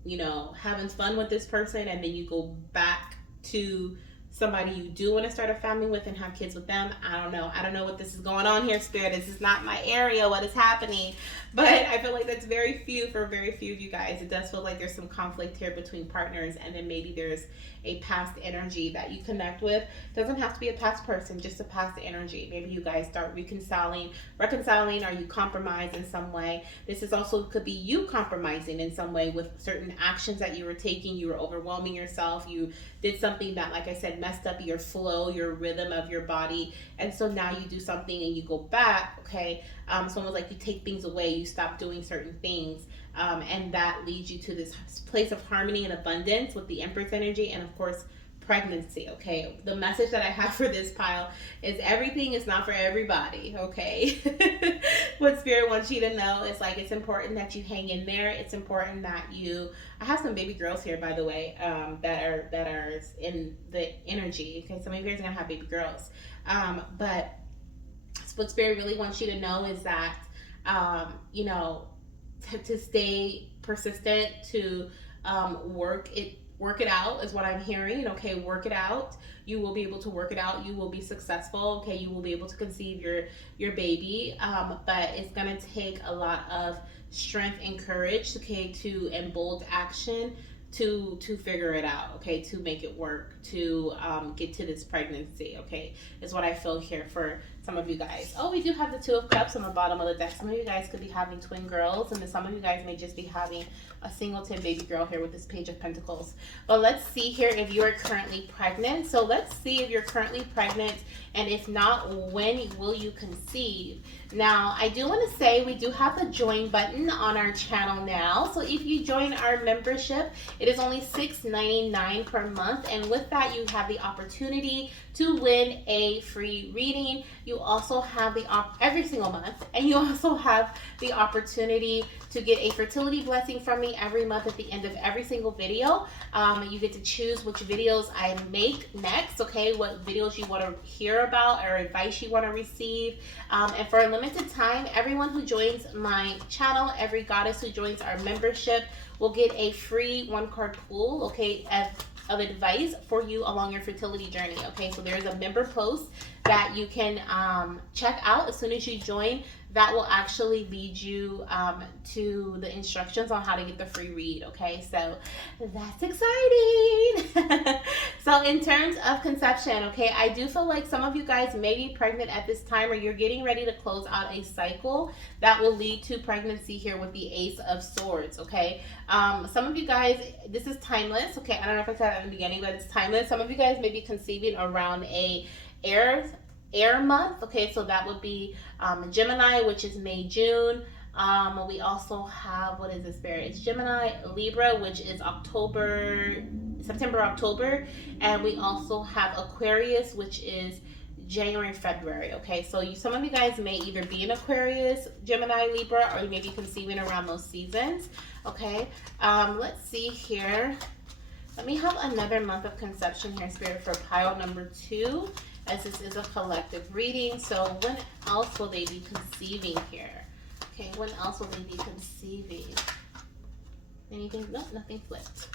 you know, having fun with this person, and then you go back to somebody you do want to start a family with and have kids with them. I don't know. I don't know what this is going on here, Spirit. This is not my area, what is happening. But I feel like that's very few for very few of you guys. It does feel like there's some conflict here between partners, and then maybe there's a past energy that you connect with. Doesn't have to be a past person, just a past energy. Maybe you guys start reconciling, or you compromise in some way. This is also could be you compromising in some way with certain actions that you were taking. You were overwhelming yourself. You did something that, like I said, messed up your flow, your rhythm of your body, and so now you do something and you go back. Okay, it's almost like you take things away. You stop doing certain things. And that leads you to this place of harmony and abundance with the Empress energy, and of course pregnancy. Okay, the message that I have for this pile is everything is not for everybody. Okay, what Spirit wants you to know is like it's important that you hang in there. It's important that you, I have some baby girls here, by the way, that are in the energy. Okay, some of you guys are gonna have baby girls, but what Spirit really wants you to know is that you know, to stay persistent, to work it out is what I'm hearing. Okay, work it out. You will be able to work it out. You will be successful. Okay, you will be able to conceive your baby, but it's gonna take a lot of strength and courage, okay, and bold action to figure it out, okay, to make it work, to get to this pregnancy, okay, is what I feel here for some of you guys. Oh, we do have the Two of Cups on the bottom of the deck. Some of you guys could be having twin girls, and then some of you guys may just be having a singleton baby girl here with this Page of Pentacles. But let's see here if you are currently pregnant. So let's see if you're currently pregnant, and if not, when will you conceive? Now, I do want to say we do have the join button on our channel now. So if you join our membership, it is only $6.99 per month, and with that you have the opportunity to win a free reading. You also have the every single month, and you also have the opportunity to get a fertility blessing from me every month at the end of every single video. You get to choose which videos I make next, okay, what videos you want to hear about or advice you want to receive. And for a limited time, everyone who joins my channel, every goddess who joins our membership will get a free 1-card pool, okay, of advice for you along your fertility journey. Okay, so there's a member post that you can check out as soon as you join. That will actually lead you to the instructions on how to get the free read. Okay, so that's exciting. So in terms of conception, okay, I do feel like some of you guys may be pregnant at this time, or you're getting ready to close out a cycle that will lead to pregnancy here with the Ace of Swords. Okay, some of you guys, this is timeless. Okay, I don't know if I said that in the beginning, but it's timeless. Some of you guys may be conceiving around a air month. Okay, so that would be Gemini, which is May, June. We also have, what is this, Spirit? It's Gemini, Libra, which is September, October. And we also have Aquarius, which is January, February. Okay, so some of you guys may either be in Aquarius, Gemini, Libra, or you may be conceiving around those seasons. Okay, let's see here. Let me have another month of conception here, Spirit, for pile number 2, as this is a collective reading. So when else will they be conceiving here? Okay, when else will they be conceiving? Anything? No, nothing flipped.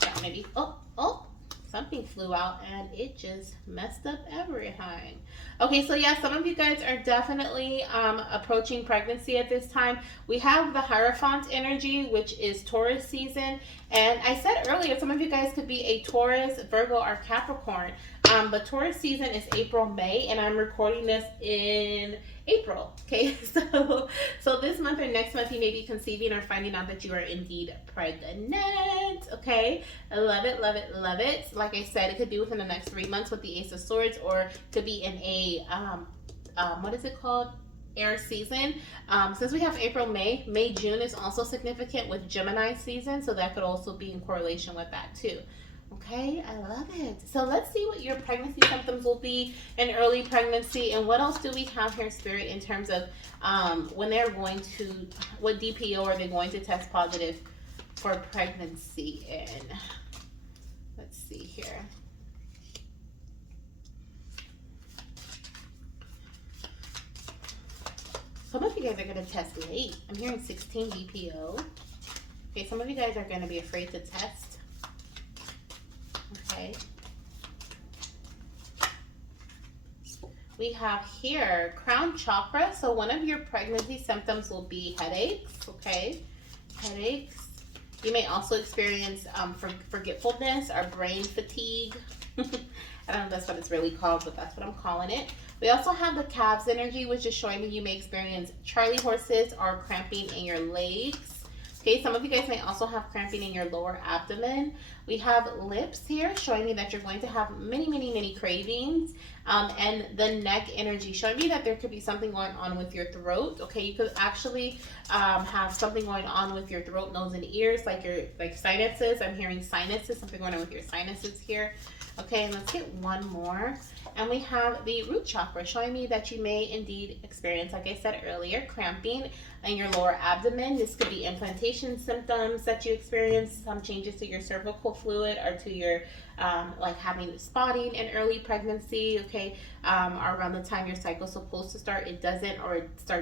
Yeah, maybe. Oh, something flew out and it just messed up everything. Okay, so yeah, some of you guys are definitely approaching pregnancy at this time. We have the Hierophant energy, which is Taurus season. And I said earlier, some of you guys could be a Taurus, Virgo, or Capricorn. But Taurus season is April, May, and I'm recording this in April. Okay, so this month or next month you may be conceiving or finding out that you are indeed pregnant. Okay, I love it, love it, love it. Like I said, it could be within the next 3 months with the Ace of Swords, or it could be in a what is it called? Air season. Since we have April, May, June is also significant with Gemini season, so that could also be in correlation with that too. Okay, I love it. So let's see what your pregnancy symptoms will be in early pregnancy, and what else do we have here, Spirit, in terms of when they're going to, what DPO are they going to test positive for pregnancy in? Let's see here. Some of you guys are going to test late. I'm hearing 16 DPO. Okay, some of you guys are going to be afraid to test. Okay. We have here crown chakra. So one of your pregnancy symptoms will be headaches, okay? Headaches. You may also experience forgetfulness or brain fatigue. I don't know if that's what it's really called, but that's what I'm calling it. We also have the calves energy, which is showing that you may experience charley horses or cramping in your legs. Okay, some of you guys may also have cramping in your lower abdomen. We have lips here showing me that you're going to have many cravings. And the neck energy showing me that there could be something going on with your throat. Okay, you could actually have something going on with your throat, nose, and ears, like your sinuses. I'm hearing sinuses, something going on with your sinuses here. Okay, and let's get one more. And we have the root chakra showing me that you may indeed experience, like I said earlier, cramping in your lower abdomen. This could be implantation symptoms that you experience, some changes to your cervical fluid or to your like having spotting in early pregnancy, okay, or around the time your cycle's supposed to start, it doesn't, or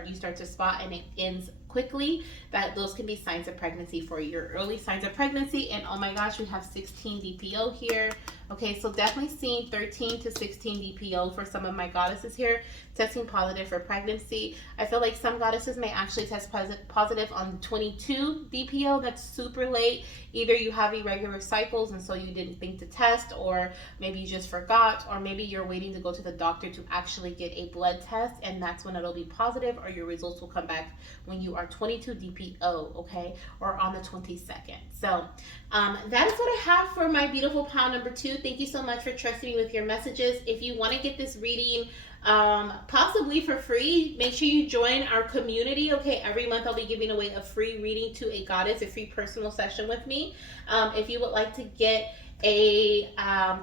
you start to spot and it ends quickly. That those can be signs of pregnancy for your early signs of pregnancy. And oh my gosh, we have 16 DPO here. Okay, so definitely seeing 13 to 16 DPO for some of my goddesses here, testing positive for pregnancy. I feel like some goddesses may actually test positive on 22 DPO. That's super late. Either you have irregular cycles and so you didn't think to test, or maybe you just forgot, or maybe you're waiting to go to the doctor to actually get a blood test, and that's when it'll be positive, or your results will come back when you are 22 DPO, okay, or on the 22nd. So that is what I have for my beautiful pile number 2. Thank you so much for trusting me with your messages. If you want to get this reading possibly for free, make sure you join our community. Okay, every month I'll be giving away a free reading to a goddess, a free personal session with me. If you would like to get a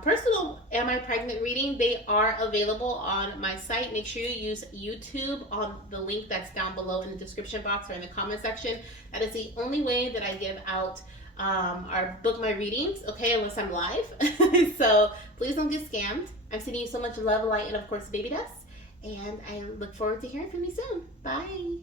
personal Am I Pregnant reading, they are available on my site. Make sure you use YouTube on the link that's down below in the description box or in the comment section. That is the only way that I give out or book my readings, okay, unless I'm live. So please don't get scammed. I'm sending you so much love, light, and of course baby dust, and I look forward to hearing from you soon. Bye.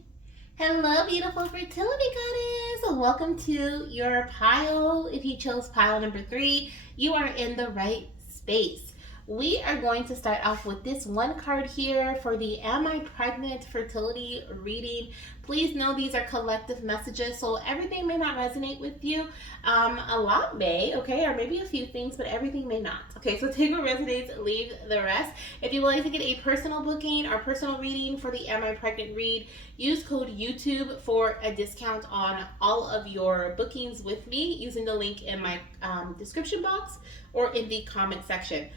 Hello, beautiful fertility goddess. Welcome to your pile. If you chose pile number 3, you are in the right space. We are going to start off with this one card here for the Am I Pregnant fertility reading. Please know these are collective messages, so everything may not resonate with you. A lot may, okay, or maybe a few things, but everything may not. Okay, so take what resonates, leave the rest. If you would like to get a personal booking or personal reading for the Am I Pregnant read, use code YouTube for a discount on all of your bookings with me using the link in my description box or in the comment section.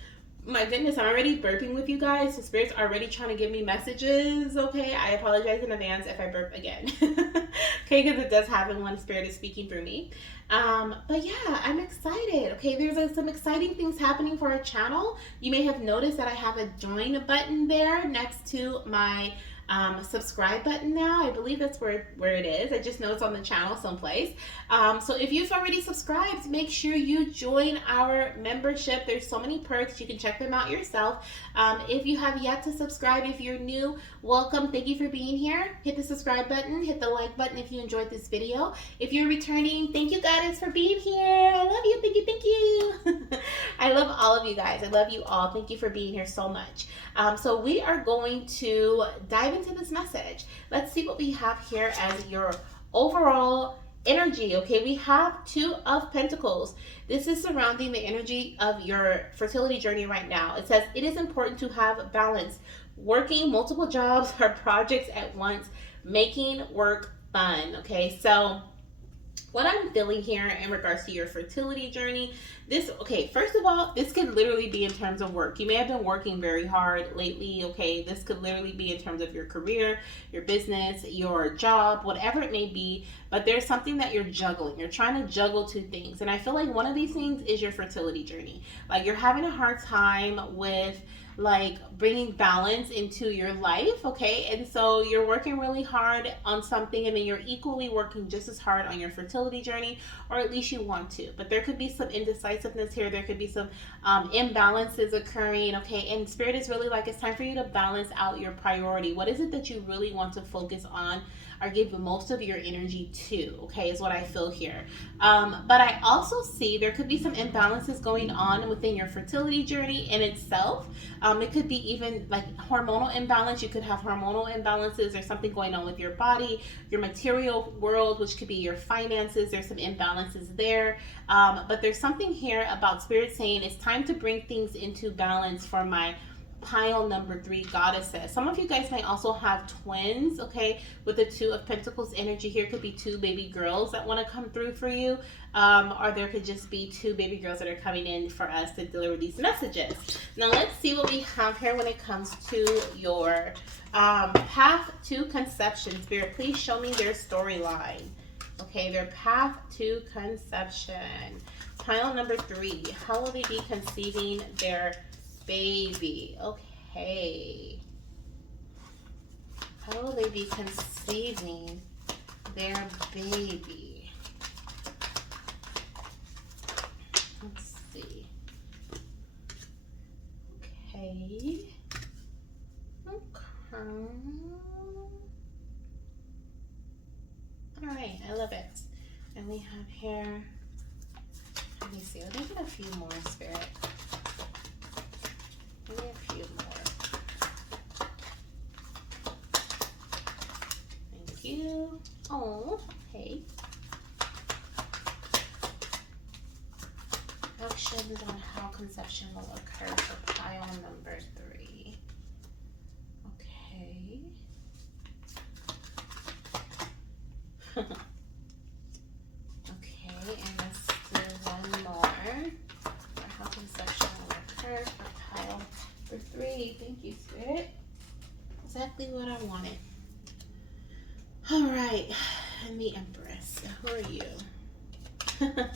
My goodness, I'm already burping with you guys. The spirit's already trying to give me messages, okay? I apologize in advance if I burp again. Okay, because it does happen when spirit is speaking through me. But yeah, I'm excited. Okay, there's some exciting things happening for our channel. You may have noticed that I have a join button there next to my subscribe button now. I believe that's where it is. I just know it's on the channel someplace. So if you've already subscribed, make sure you join our membership. There's so many perks. You can check them out yourself. If you have yet to subscribe, if you're new, welcome. Thank you for being here. Hit the subscribe button. Hit the like button if you enjoyed this video. If you're returning, thank you guys for being here. I love you. Thank you. Thank you. I love all of you guys. I love you all. Thank you for being here so much. So we are going to dive into this message. Let's see what we have here as your overall energy. Okay, we have 2 of Pentacles. This is surrounding the energy of your fertility journey right now. It says it is important to have balance, working multiple jobs or projects at once, making work fun. Okay, so what I'm feeling here in regards to your fertility journey, first of all, this could literally be in terms of work. You may have been working very hard lately, okay? This could literally be in terms of your career, your business, your job, whatever it may be, but there's something that you're juggling. You're trying to juggle 2 things, and I feel like one of these things is your fertility journey. Like, you're having a hard time with bringing balance into your life, okay? And so you're working really hard on something, and then you're equally working just as hard on your fertility journey, or at least you want to. But there could be some indecisiveness here. There could be some imbalances occurring, okay? And Spirit is really like, it's time for you to balance out your priority. What is it that you really want to focus on or give most of your energy 2, okay, is what I feel here. But I also see there could be some imbalances going on within your fertility journey in itself. It could be even like hormonal imbalance. You could have hormonal imbalances or something going on with your body, your material world, which could be your finances. There's some imbalances there. But there's something here about Spirit saying it's time to bring things into balance for my pile number 3 goddesses. Some of you guys might also have twins, okay, with the 2 of Pentacles energy here. Could be 2 baby girls that want to come through for you, or there could just be 2 baby girls that are coming in for us to deliver these messages. Now let's see what we have here when it comes to your path to conception. Spirit, please show me their storyline. Okay, their path to conception. Pile number 3, how will they be conceiving their baby? Okay. How will they be conceiving their baby? Let's see. Okay. All right, I love it. And we have here, let me see, let me get a few more, Spirit. Maybe a few more. Thank you. Oh, okay. Actions on how conception will occur for pile number 3. Okay. Okay, and let's do one more for how conception will occur for pile number 3. Thank you, Spirit. Exactly what I wanted. All right, and the Empress. Who are you?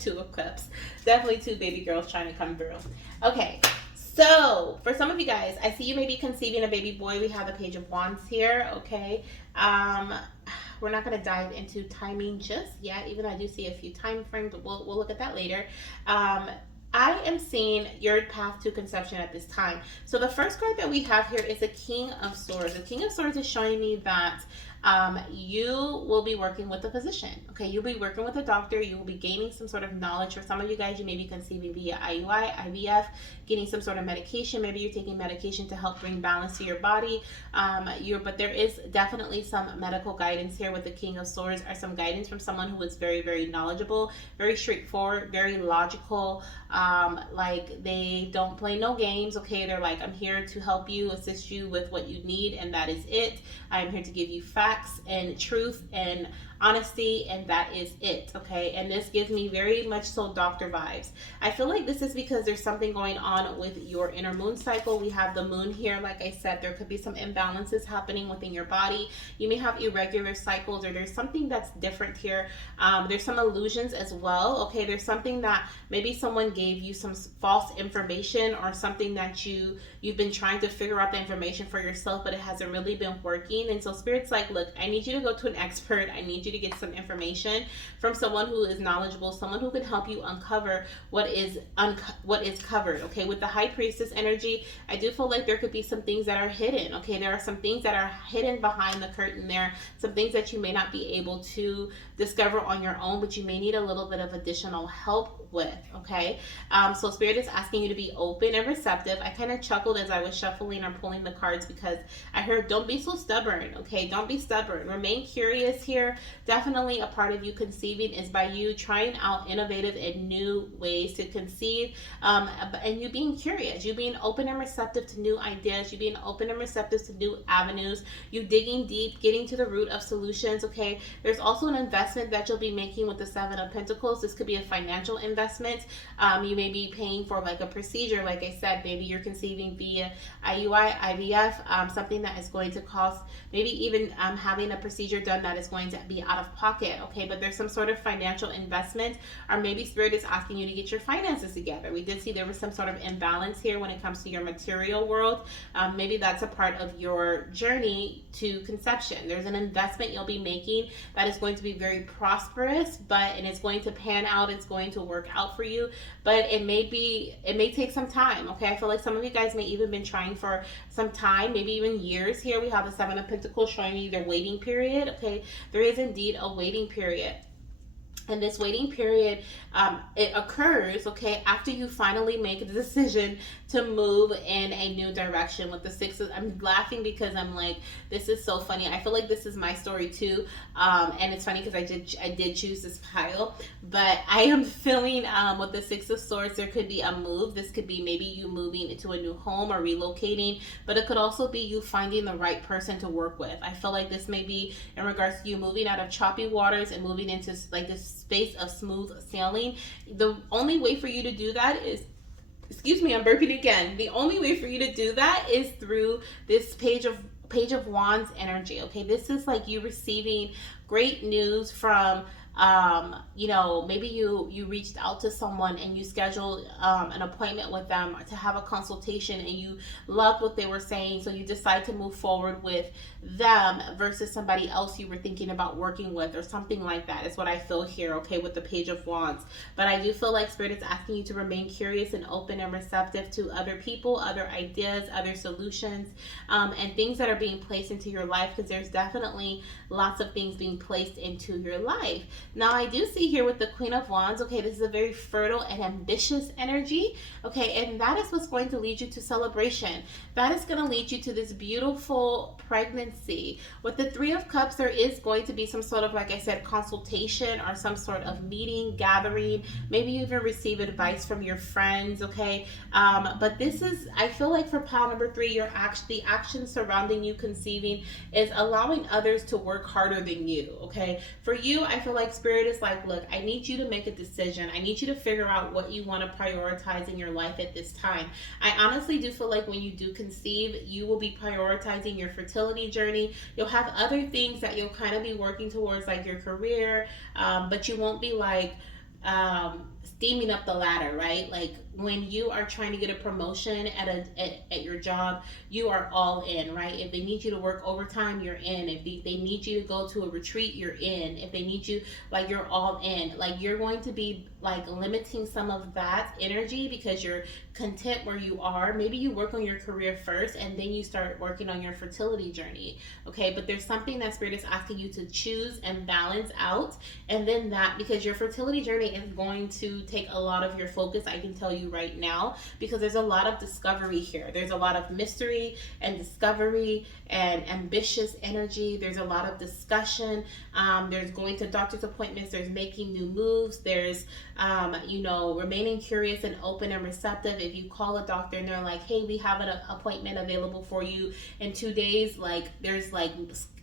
2 of Cups. Definitely 2 baby girls trying to come through. Okay, so for some of you guys, I see you may be conceiving a baby boy. We have the Page of Wands here, okay? We're not going to dive into timing just yet, even though I do see a few time frames, but we'll look at that later. I am seeing your path to conception at this time. So the first card that we have here is the King of Swords. The King of Swords is showing me that you will be working with a physician. Okay, you'll be working with a doctor. You will be gaining some sort of knowledge. For some of you guys, you may be conceiving via IUI, IVF, getting some sort of medication. Maybe you're taking medication to help bring balance to your body. But there is definitely some medical guidance here with the King of Swords, or some guidance from someone who is very, very knowledgeable, very straightforward, very logical. Like they don't play no games. Okay, they're like, I'm here to help you, assist you with what you need, and that is it. I'm here to give you facts and truth and honesty, and that is it. Okay, and this gives me very much so doctor vibes. I feel like this is because there's something going on with your inner moon cycle. We have the moon here. Like I said, there could be some imbalances happening within your body. You may have irregular cycles, or there's something that's different here. There's some illusions as well. Okay, there's something that maybe someone gave you some false information, or something that you've been trying to figure out the information for yourself, but it hasn't really been working. And so Spirit's like, look, I need you to go to an expert. I need you to get some information from someone who is knowledgeable, someone who can help you uncover what is covered. Okay, with the High Priestess energy, I do feel like there could be some things that are hidden. Okay, there are some things that are hidden behind the curtain. There are some things that you may not be able to discover on your own, but you may need a little bit of additional help with. Okay, so Spirit is asking you to be open and receptive. I kind of chuckled as I was shuffling or pulling the cards, because I heard, don't be so stubborn. Okay, don't be stubborn. Remain curious here. Definitely a part of you conceiving is by you trying out innovative and new ways to conceive, and you being curious, you being open and receptive to new ideas, you being open and receptive to new avenues, you digging deep, getting to the root of solutions. Okay, there's also an investment that you'll be making with the 7 of Pentacles. This could be a financial investment. You may be paying for like a procedure. Like I said, maybe you're conceiving via IUI, IVF, something that is going to cost, maybe even having a procedure done that is going to be out of pocket. Okay, but there's some sort of financial investment, or maybe Spirit is asking you to get your finances together. We did see there was some sort of imbalance here when it comes to your material world. Maybe that's a part of your journey to conception. There's an investment you'll be making that is going to be very prosperous, and it's going to pan out. It's going to work out for you, but it may take some time. Okay, I feel like some of you guys may even been trying for some time, maybe even years. Here we have the 7 of Pentacles showing you their waiting period. Okay, there is indeed indeed a waiting period. And this waiting period, it occurs, okay, after you finally make the decision to move in a new direction. With the sixes, I'm laughing because I'm like, this is so funny. I feel like this is my story too. And it's funny because I did choose this pile, but I am feeling, with the six of swords, there could be a move. This could be maybe you moving into a new home or relocating, but it could also be you finding the right person to work with. I feel like this may be in regards to you moving out of choppy waters and moving into like this space of smooth sailing. The only way for you to do that is, excuse me, I'm burping again. The only way for you to do that is through this page of wands energy. Okay, this is like you receiving great news from, maybe you reached out to someone and you scheduled an appointment with them to have a consultation, and you loved what they were saying, so you decide to move forward with them versus somebody else you were thinking about working with, or something like that is what I feel here, okay, with the page of wands. But I do feel like spirit is asking you to remain curious and open and receptive to other people, other ideas, other solutions, and things that are being placed into your life, because there's definitely lots of things being placed into your life. Now, I do see here with the Queen of Wands, okay, this is a very fertile and ambitious energy, okay, and that is what's going to lead you to celebration. That is going to lead you to this beautiful pregnancy. With the Three of Cups, there is going to be some sort of, like I said, consultation or some sort of meeting, gathering. Maybe you even receive advice from your friends, okay? But this is, I feel like for pile number 3, the action surrounding you conceiving is allowing others to work harder than you, okay? For you, I feel like spirit is like, look, I need you to make a decision. I need you to figure out what you want to prioritize in your life at this time. I honestly do feel like when you do conceive, you will be prioritizing your fertility journey. You'll have other things that you'll kind of be working towards, like your career, but you won't be like steaming up the ladder, right? Like when you are trying to get a promotion at your job, you are all in, right? If they need you to work overtime, you're in. If they need you to go to a retreat, you're in. If they need you, like, you're all in. Like, you're going to be like limiting some of that energy because you're content where you are. Maybe you work on your career first and then you start working on your fertility journey, okay? But there's something that spirit is asking you to choose and balance out, and then that, because your fertility journey is going to take a lot of your focus, I can tell you right now, because there's a lot of discovery here. There's a lot of mystery and discovery and ambitious energy. There's a lot of discussion. There's going to doctor's appointments. There's making new moves. There's remaining curious and open and receptive. If you call a doctor and they're like, hey, we have an appointment available for you in 2 days, like there's like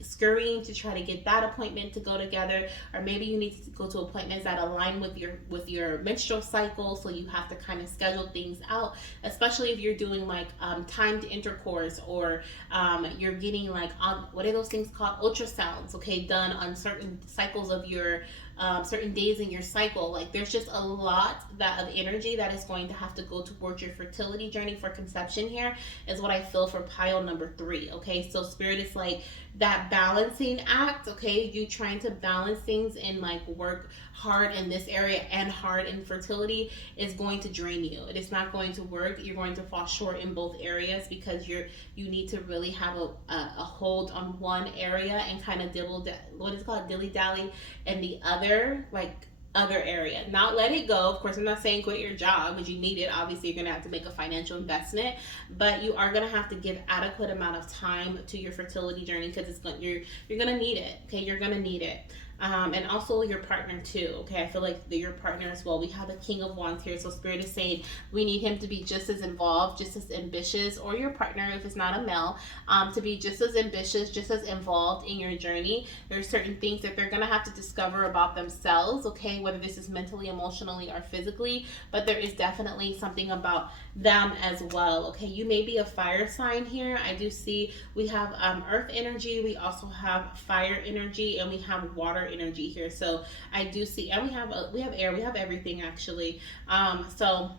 scurrying to try to get that appointment to go together. Or maybe you need to go to appointments that align with your menstrual cycle, so you have to kind of schedule things out, especially if you're doing like timed intercourse, or you're getting like what are those things called, ultrasounds, okay, done on certain cycles of your certain days in your cycle. Like there's just a lot of energy that is going to have to go towards your fertility journey for conception. Here is what I feel for pile number 3, okay? So spirit is like that balancing act, okay? You trying to balance things and like work hard in this area and hard in fertility is going to drain you. It is not going to work. You're going to fall short in both areas because you need to really have a hold on one area and kind of dilly dally in the other, like other area. Not let it go. Of course, I'm not saying quit your job, but you need it. Obviously, you're gonna have to make a financial investment, but you are gonna have to give adequate amount of time to your fertility journey, because you're gonna need it. Okay, you're gonna need it. And also your partner too, okay? I feel like your partner as well. We have the King of Wands here, so spirit is saying we need him to be just as involved, just as ambitious, or your partner, if it's not a male, to be just as ambitious, just as involved in your journey. There's certain things that they're gonna have to discover about themselves, okay? Whether this is mentally, emotionally, or physically, but there is definitely something about them as well, okay? You may be a fire sign here. I do see we have earth energy, we also have fire energy, and we have water energy here. So I do see, and we have air, we have everything actually. So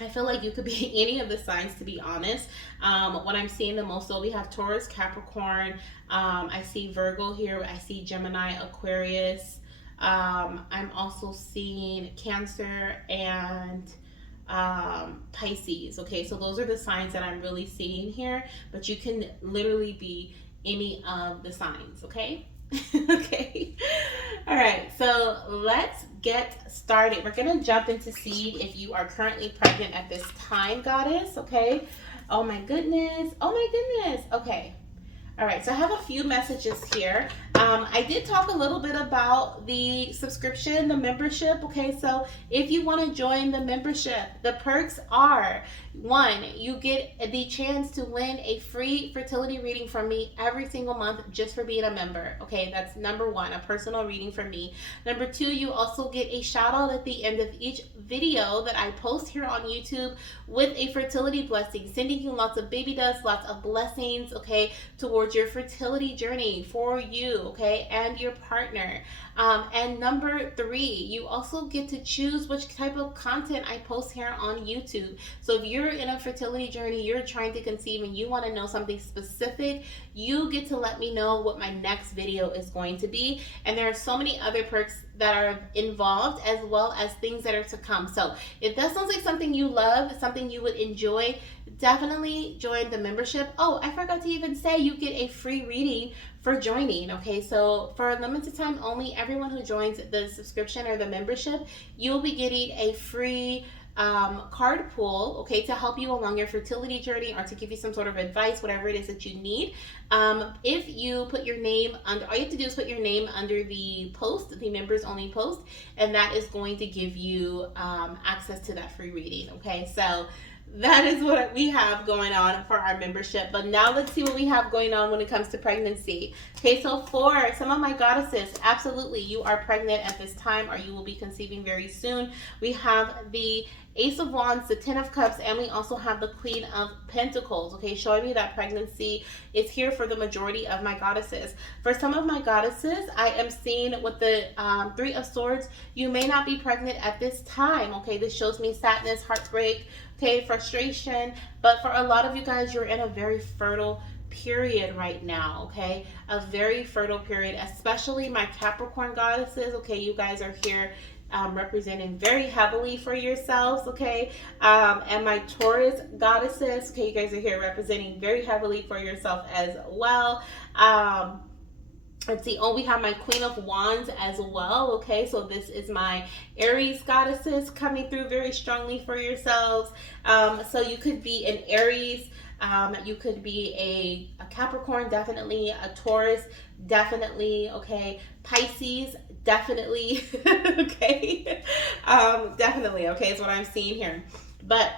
I feel like you could be any of the signs, to be honest. What I'm seeing the most, so we have Taurus, Capricorn, I see Virgo here, I see Gemini, Aquarius, I'm also seeing Cancer and Pisces. Okay, so those are the signs that I'm really seeing here, but you can literally be any of the signs, okay? Okay. All right. So let's get started. We're going to jump into seed if you are currently pregnant at this time, goddess. Okay. Oh my goodness. Oh my goodness. Okay. All right, so I have a few messages here. I did talk a little bit about the subscription, the membership. Okay, so if you want to join the membership, the perks are one, you get the chance to win a free fertility reading from me every single month just for being a member. Okay, that's number one, a personal reading from me. Number two, you also get a shout out at the end of each video that I post here on YouTube with a fertility blessing, sending you lots of baby dust, lots of blessings, okay, towards your fertility journey for you, okay, and your partner. And number three, you also get to choose which type of content I post here on YouTube. So if you're in a fertility journey, you're trying to conceive and you want to know something specific, you get to let me know what my next video is going to be. And there are so many other perks that are involved, as well as things that are to come. So if that sounds like something you love, something you would enjoy, definitely join the membership. Oh, I forgot to even say you get a free reading for joining. Okay, so for a limited time only, everyone who joins the subscription or the membership, you'll be getting a free card pull, okay, to help you along your fertility journey or to give you some sort of advice, whatever it is that you need. If you put your name under, all you have to do is put your name under the post, the members only post, and that is going to give you access to that free reading. Okay, so that is what we have going on for our membership. But now let's see what we have going on when it comes to pregnancy. Okay, so for some of my goddesses, absolutely, you are pregnant at this time or you will be conceiving very soon. We have the Ace of Wands, the Ten of Cups, and we also have the Queen of Pentacles, okay, showing me that pregnancy is here for the majority of my goddesses. For some of my goddesses, I am seeing with the Three of Swords, you may not be pregnant at this time, okay? This shows me sadness, heartbreak, okay, frustration, but for a lot of you guys, you're in a very fertile period right now, okay? A very fertile period, especially my Capricorn goddesses, okay? You guys are here representing very heavily for yourselves, okay? And my Taurus goddesses, okay, you guys are here representing very heavily for yourself as well. Let's see, oh, we have my Queen of Wands as well, okay? So this is my Aries goddesses coming through very strongly for yourselves. So you could be an Aries, you could be a Capricorn, definitely, a Taurus, definitely, okay? Pisces, definitely, okay? Definitely, okay, is what I'm seeing here. But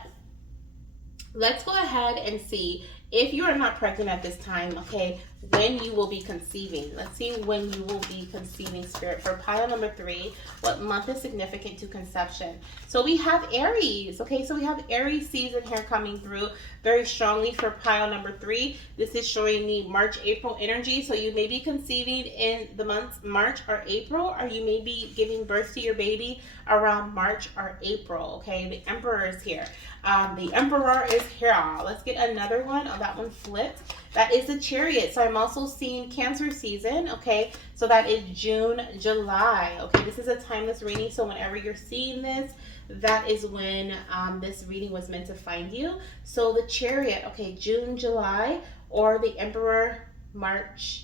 let's go ahead and see if you are not pregnant at this time, okay, when you will be conceiving. Let's see when you will be conceiving, Spirit. For pile number 3, what month is significant to conception? So we have Aries, okay? So we have Aries season here coming through very strongly for pile number 3. This is showing me March, April energy. So you may be conceiving in the months March or April, or you may be giving birth to your baby around March or April, okay? The Emperor is here. The Emperor is here. Let's get another one. Oh, that one flipped. That is the Chariot. So I'm also seeing Cancer season, okay? So that is June, July, okay? This is a timeless reading, so whenever you're seeing this, that is when this reading was meant to find you. So the Chariot, okay, June, July, or the Emperor, March,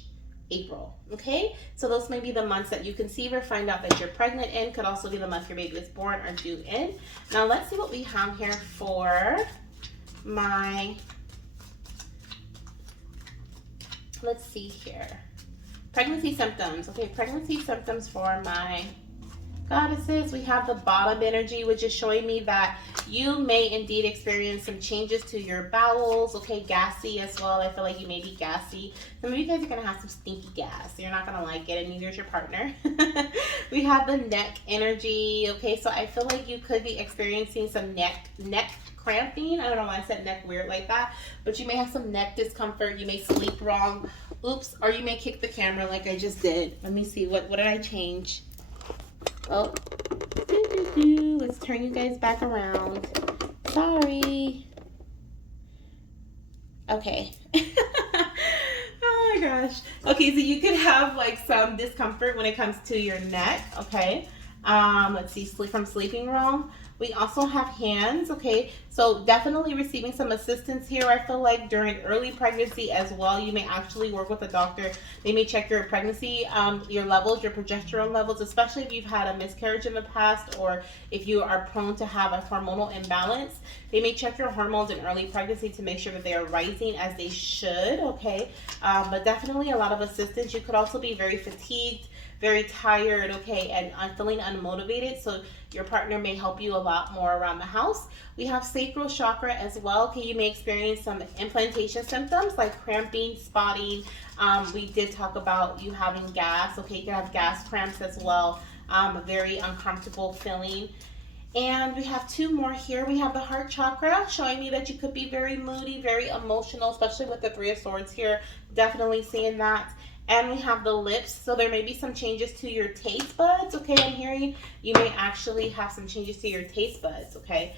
April, okay? So those may be the months that you conceive or find out that you're pregnant in. Could also be the month your baby was born or due in. Now let's see what we have here for my, let's see here. Pregnancy symptoms. Okay, pregnancy symptoms for my goddesses. We have the bottom energy, which is showing me that you may indeed experience some changes to your bowels, okay, gassy as well. I feel like you may be gassy. Some of you guys are gonna have some stinky gas. You're not gonna like it, and neither is your partner. We have the neck energy, okay, so I feel like you could be experiencing some neck cramping. I don't know why I said neck weird like that, but you may have some neck discomfort. You may sleep wrong. Oops, or you may kick the camera like I just did. Let me see, what did I change? Oh, let's turn you guys back around. Sorry. Okay. Oh my gosh. Okay, so you could have like some discomfort when it comes to your neck, okay? Let's see, from sleeping wrong. We also have hands, okay? So definitely receiving some assistance here. I feel like during early pregnancy as well, you may actually work with a doctor. They may check your pregnancy, your levels, your progesterone levels, especially if you've had a miscarriage in the past or if you are prone to have a hormonal imbalance. They may check your hormones in early pregnancy to make sure that they are rising as they should, okay? But definitely a lot of assistance. You could also be very fatigued, very tired, okay, and feeling unmotivated. So your partner may help you a lot more around the house. We have sacral chakra as well. Okay, you may experience some implantation symptoms like cramping, spotting. We did talk about you having gas. Okay, you can have gas cramps as well. Very uncomfortable feeling. And we have two more here. We have the heart chakra showing me that you could be very moody, very emotional, especially with the Three of Swords here. Definitely seeing that. And we have the lips. So there may be some changes to your taste buds. Okay, I'm hearing you may actually have some changes to your taste buds. Okay.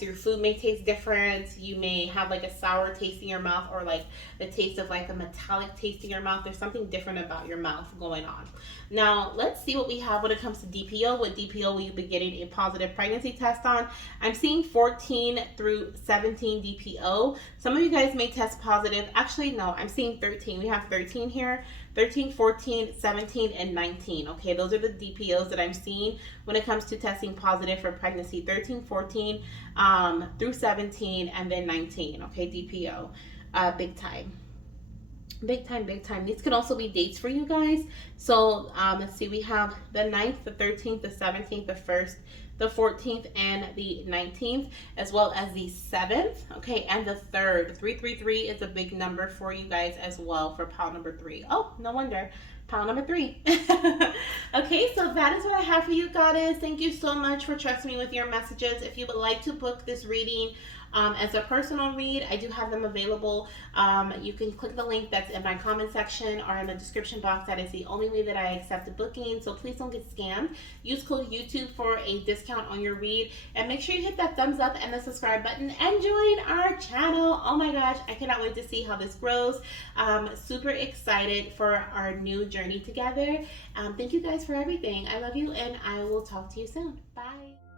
Your food may taste different. You may have like a sour taste in your mouth or like the taste of like a metallic taste in your mouth. There's something different about your mouth going on. Now, let's see what we have when it comes to DPO. What DPO will you be getting a positive pregnancy test on? I'm seeing 14 through 17 DPO. Some of you guys may test positive. Actually, no, I'm seeing 13. We have 13 here. 13, 14, 17, and 19. Okay, those are the DPOs that I'm seeing when it comes to testing positive for pregnancy. 13, 14 through 17, and then 19. Okay, DPO. Big time. Big time, big time. These could also be dates for you guys. So let's see, we have the 9th, the 13th, the 17th, the 1st, the 14th, and the 19th, as well as the 7th, okay, and the 3rd. 333 is a big number for you guys as well for pile number 3. Oh, no wonder. Pile number 3. Okay, so that is what I have for you, goddess. Thank you so much for trusting me with your messages. If you would like to book this reading, as a personal read, I do have them available. You can click the link that's in my comment section or in the description box. That is the only way that I accept a booking, so please don't get scammed. Use code YouTube for a discount on your read, and make sure you hit that thumbs up and the subscribe button and join our channel. Oh my gosh, I cannot wait to see how this grows. Super excited for our new journey together. Thank you guys for everything. I love you, and I will talk to you soon. Bye.